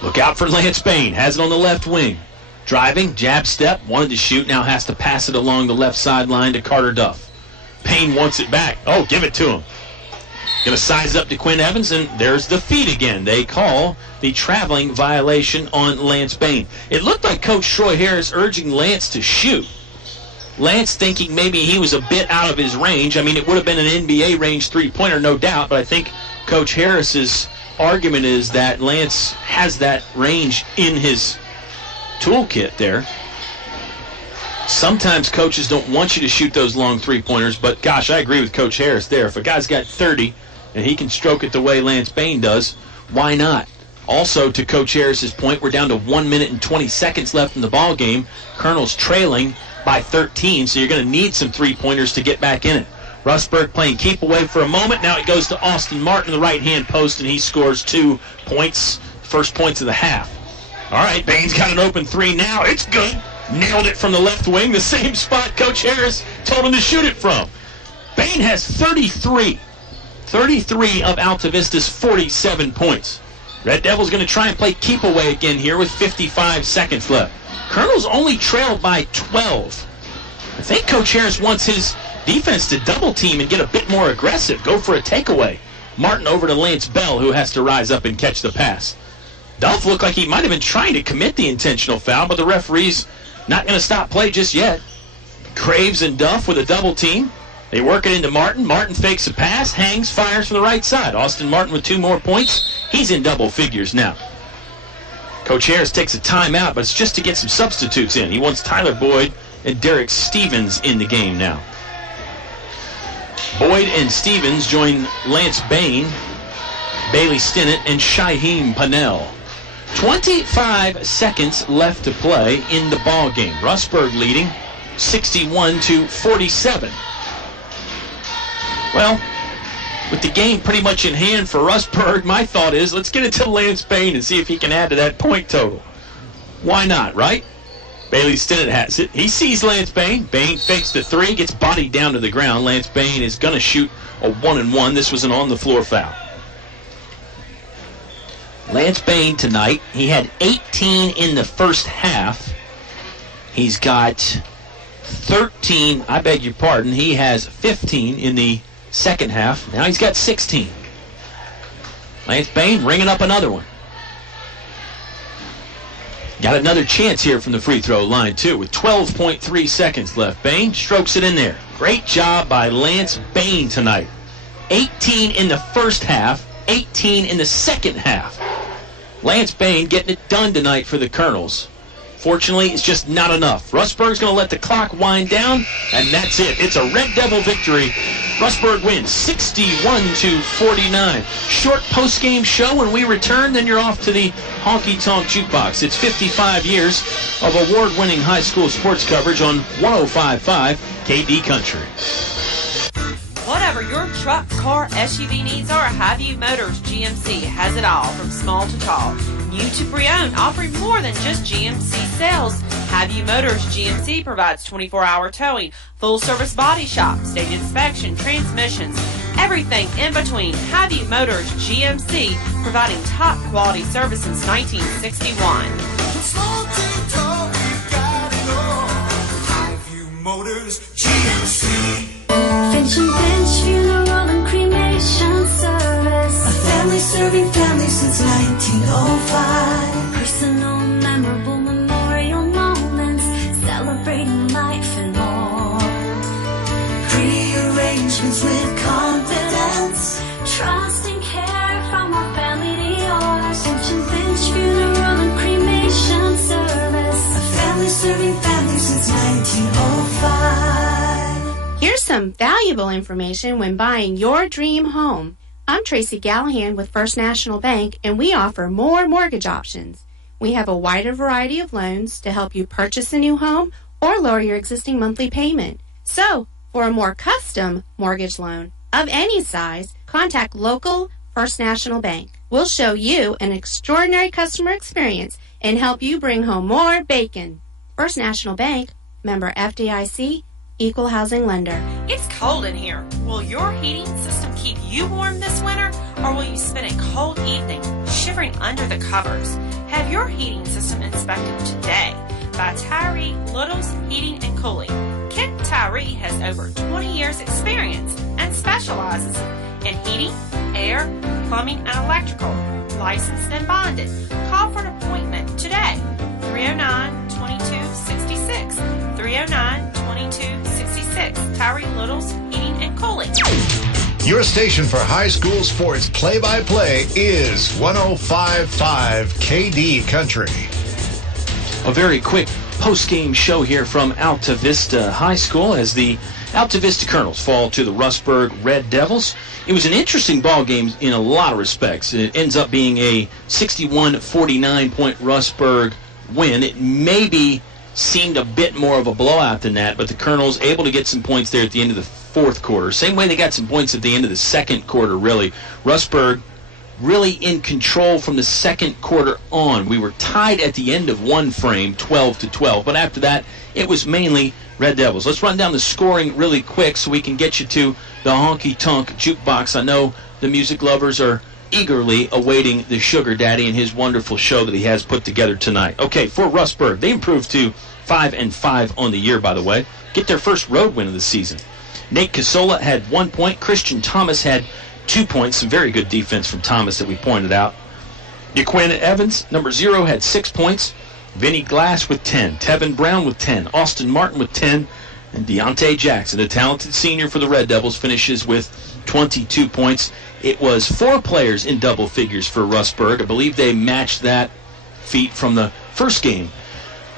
Look out for Lance Bain. Has it on the left wing. Driving, jab step, wanted to shoot, now has to pass it along the left sideline to Carter Duff. Bain wants it back. Oh, give it to him. Going to size up to Quinn Evans, and there's the feet again. They call the traveling violation on Lance Bain. It looked like Coach Troy Harris urging Lance to shoot. Lance thinking maybe he was a bit out of his range. I mean, it would have been an NBA range three-pointer, no doubt, but I think Coach Harris's argument is that Lance has that range in his toolkit there. Sometimes coaches don't want you to shoot those long three-pointers, but gosh, I agree with Coach Harris there. If a guy's got 30 and he can stroke it the way Lance Bain does, why not? Also, to Coach Harris's point, we're down to 1 minute and 20 seconds left in the ball game. Colonel's trailing by 13, so you're going to need some three-pointers to get back in it. Rustburg playing keep away for a moment. Now it goes to Austin Martin, the right-hand post, and he scores 2 points, first points of the half. All right, Bain's got an open three now. It's good. Nailed it from the left wing, the same spot Coach Harris told him to shoot it from. Bain has 33. 33 of Altavista's 47 points. Red Devils going to try and play keep away again here with 55 seconds left. Colonel's only trailed by 12. I think Coach Harris wants his defense to double team and get a bit more aggressive, go for a takeaway. Martin over to Lance Bell, who has to rise up and catch the pass. Duff looked like he might have been trying to commit the intentional foul, but the referee's not going to stop play just yet. Craves and Duff with a double team. They work it into Martin. Martin fakes a pass, hangs, fires from the right side. Austin Martin with 2 more points. He's in double figures now. Coach Harris takes a timeout, but it's just to get some substitutes in. He wants Tyler Boyd and Derek Stevens in the game now. Boyd and Stevens join Lance Bain, Bailey Stinnett, and Shaheem Pannell. 25 seconds left to play in the ball game. Rustburg leading 61-47. Well, with the game pretty much in hand for Rustburg, my thought is let's get it to Lance Bain and see if he can add to that point total. Why not, right? Bailey Stinnett has it. He sees Lance Bain. Bain fakes the three, gets bodied down to the ground. Lance Bain is going to shoot a 1-and-1. This was an on-the-floor foul. Lance Bain tonight, he had 18 in the first half. He's got 13, I beg your pardon, he has 15 in the second half. Now he's got 16. Lance Bain ringing up another one. Got another chance here from the free throw line, too, with 12.3 seconds left. Bain strokes it in there. Great job by Lance Bain tonight. 18 in the first half, 18 in the second half. Lance Bain getting it done tonight for the Colonels. Fortunately, it's just not enough. Rustburg's going to let the clock wind down, and that's it. It's a Red Devil victory. Rustburg wins 61-49. Short post-game show. When we return, then you're off to the Honky Tonk Jukebox. It's 55 years of award-winning high school sports coverage on 105.5 KD Country. Whatever your truck, car, SUV needs are, Highview Motors GMC has it all, from small to tall. New to pre-owned, offering more than just GMC sales. Highview Motors GMC provides 24-hour towing, full-service body shop, state inspection, transmissions, everything in between. Highview Motors GMC, providing top-quality service since 1961. Highview Motors GMC. Finch and Finch Funeral and Cremation Service. A family serving families since 1905. Personal, memorable memorial moments, celebrating life and more. Pre-arrangements with confidence. Trust and care from our family to yours. Finch and Finch Funeral and Cremation Service. A family serving families since 1905. some valuable information when buying your dream home. I'm Tracy Gallahan with First National Bank, and we offer more mortgage options. We have a wider variety of loans to help you purchase a new home or lower your existing monthly payment. So, for a more custom mortgage loan of any size, contact local First National Bank. We'll show you an extraordinary customer experience and help you bring home more bacon. First National Bank, member FDIC, equal housing lender. It's cold in here. Will your heating system keep you warm this winter, or will you spend a cold evening shivering under the covers? Have your heating system inspected today by Tyree Little's Heating and Cooling. Kent Tyree has over 20 years experience and specializes in heating, air, plumbing, and electrical. Licensed and bonded. Call for an appointment today. 309-2266. 309-2266. Tyree Little's Heating and Cooling. Your station for high school sports play-by-play is 105.5 KD Country. A very quick post-game show here from Altavista High School as the Altavista Colonels fall to the Rustburg Red Devils. It was an interesting ball game in a lot of respects. It ends up being a 61-49 point Rustburg win. It maybe seemed a bit more of a blowout than that, but the Colonels able to get some points there at the end of the fourth quarter. Same way they got some points at the end of the second quarter, really. Rustburg really in control from the second quarter on. We were tied at the end of one frame, 12-12, but after that, it was mainly Red Devils. Let's run down the scoring really quick so we can get you to the honky-tonk jukebox. I know the music lovers are eagerly awaiting the Sugar Daddy and his wonderful show that he has put together tonight. Okay, for Rustburg, they improved to 5-5 on the year, by the way. Get their first road win of the season. Nate Casola had 1 point. Christian Thomas had 2 points. Some very good defense from Thomas that we pointed out. Yaquin Evans, number 0, had 6 points. Vinny Glass with 10. Tevin Brown with 10. Austin Martin with 10. And Deontay Jackson, a talented senior for the Red Devils, finishes with 22 points. It was 4 players in double figures for Rustburg. I believe they matched that feat from the first game.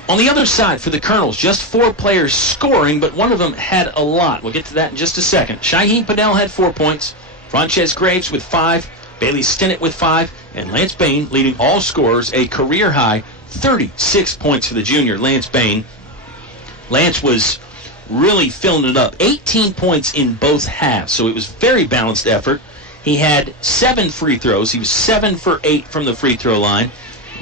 On the other side for the Colonels, just 4 players scoring, but one of them had a lot. We'll get to that in just a second. Shaheen Padel had 4 points. Frances Graves with 5. Bailey Stinnett with 5. And Lance Bain leading all scorers, a career-high 36 points for the junior, Lance Bain. Lance was really filling it up. 18 points in both halves, so it was very balanced effort. He had 7 free throws. He was 7 for 8 from the free throw line.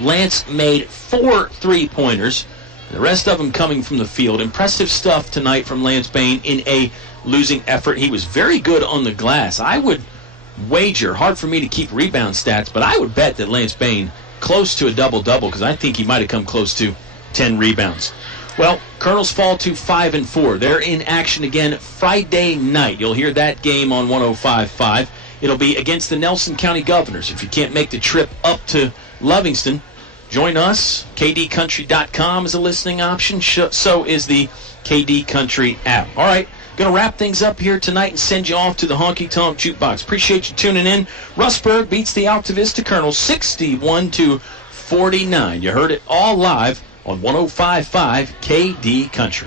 Lance made 4 3-pointers. The rest of them coming from the field. Impressive stuff tonight from Lance Bain in a losing effort. He was very good on the glass. I would wager, hard for me to keep rebound stats, but I would bet that Lance Bain close to a double-double because I think he might have come close to 10 rebounds. Well, Colonels fall to 5-4. They're in action again Friday night. You'll hear that game on 105.5. It'll be against the Nelson County Governors. If you can't make the trip up to Livingston, join us. KDCountry.com is a listening option. So is the KD Country app. All right, going to wrap things up here tonight and send you off to the Honky Tonk Jukebox. Appreciate you tuning in. Rustburg beats the Altavista Colonels 61-49. You heard it all live on 105.5 KD Country.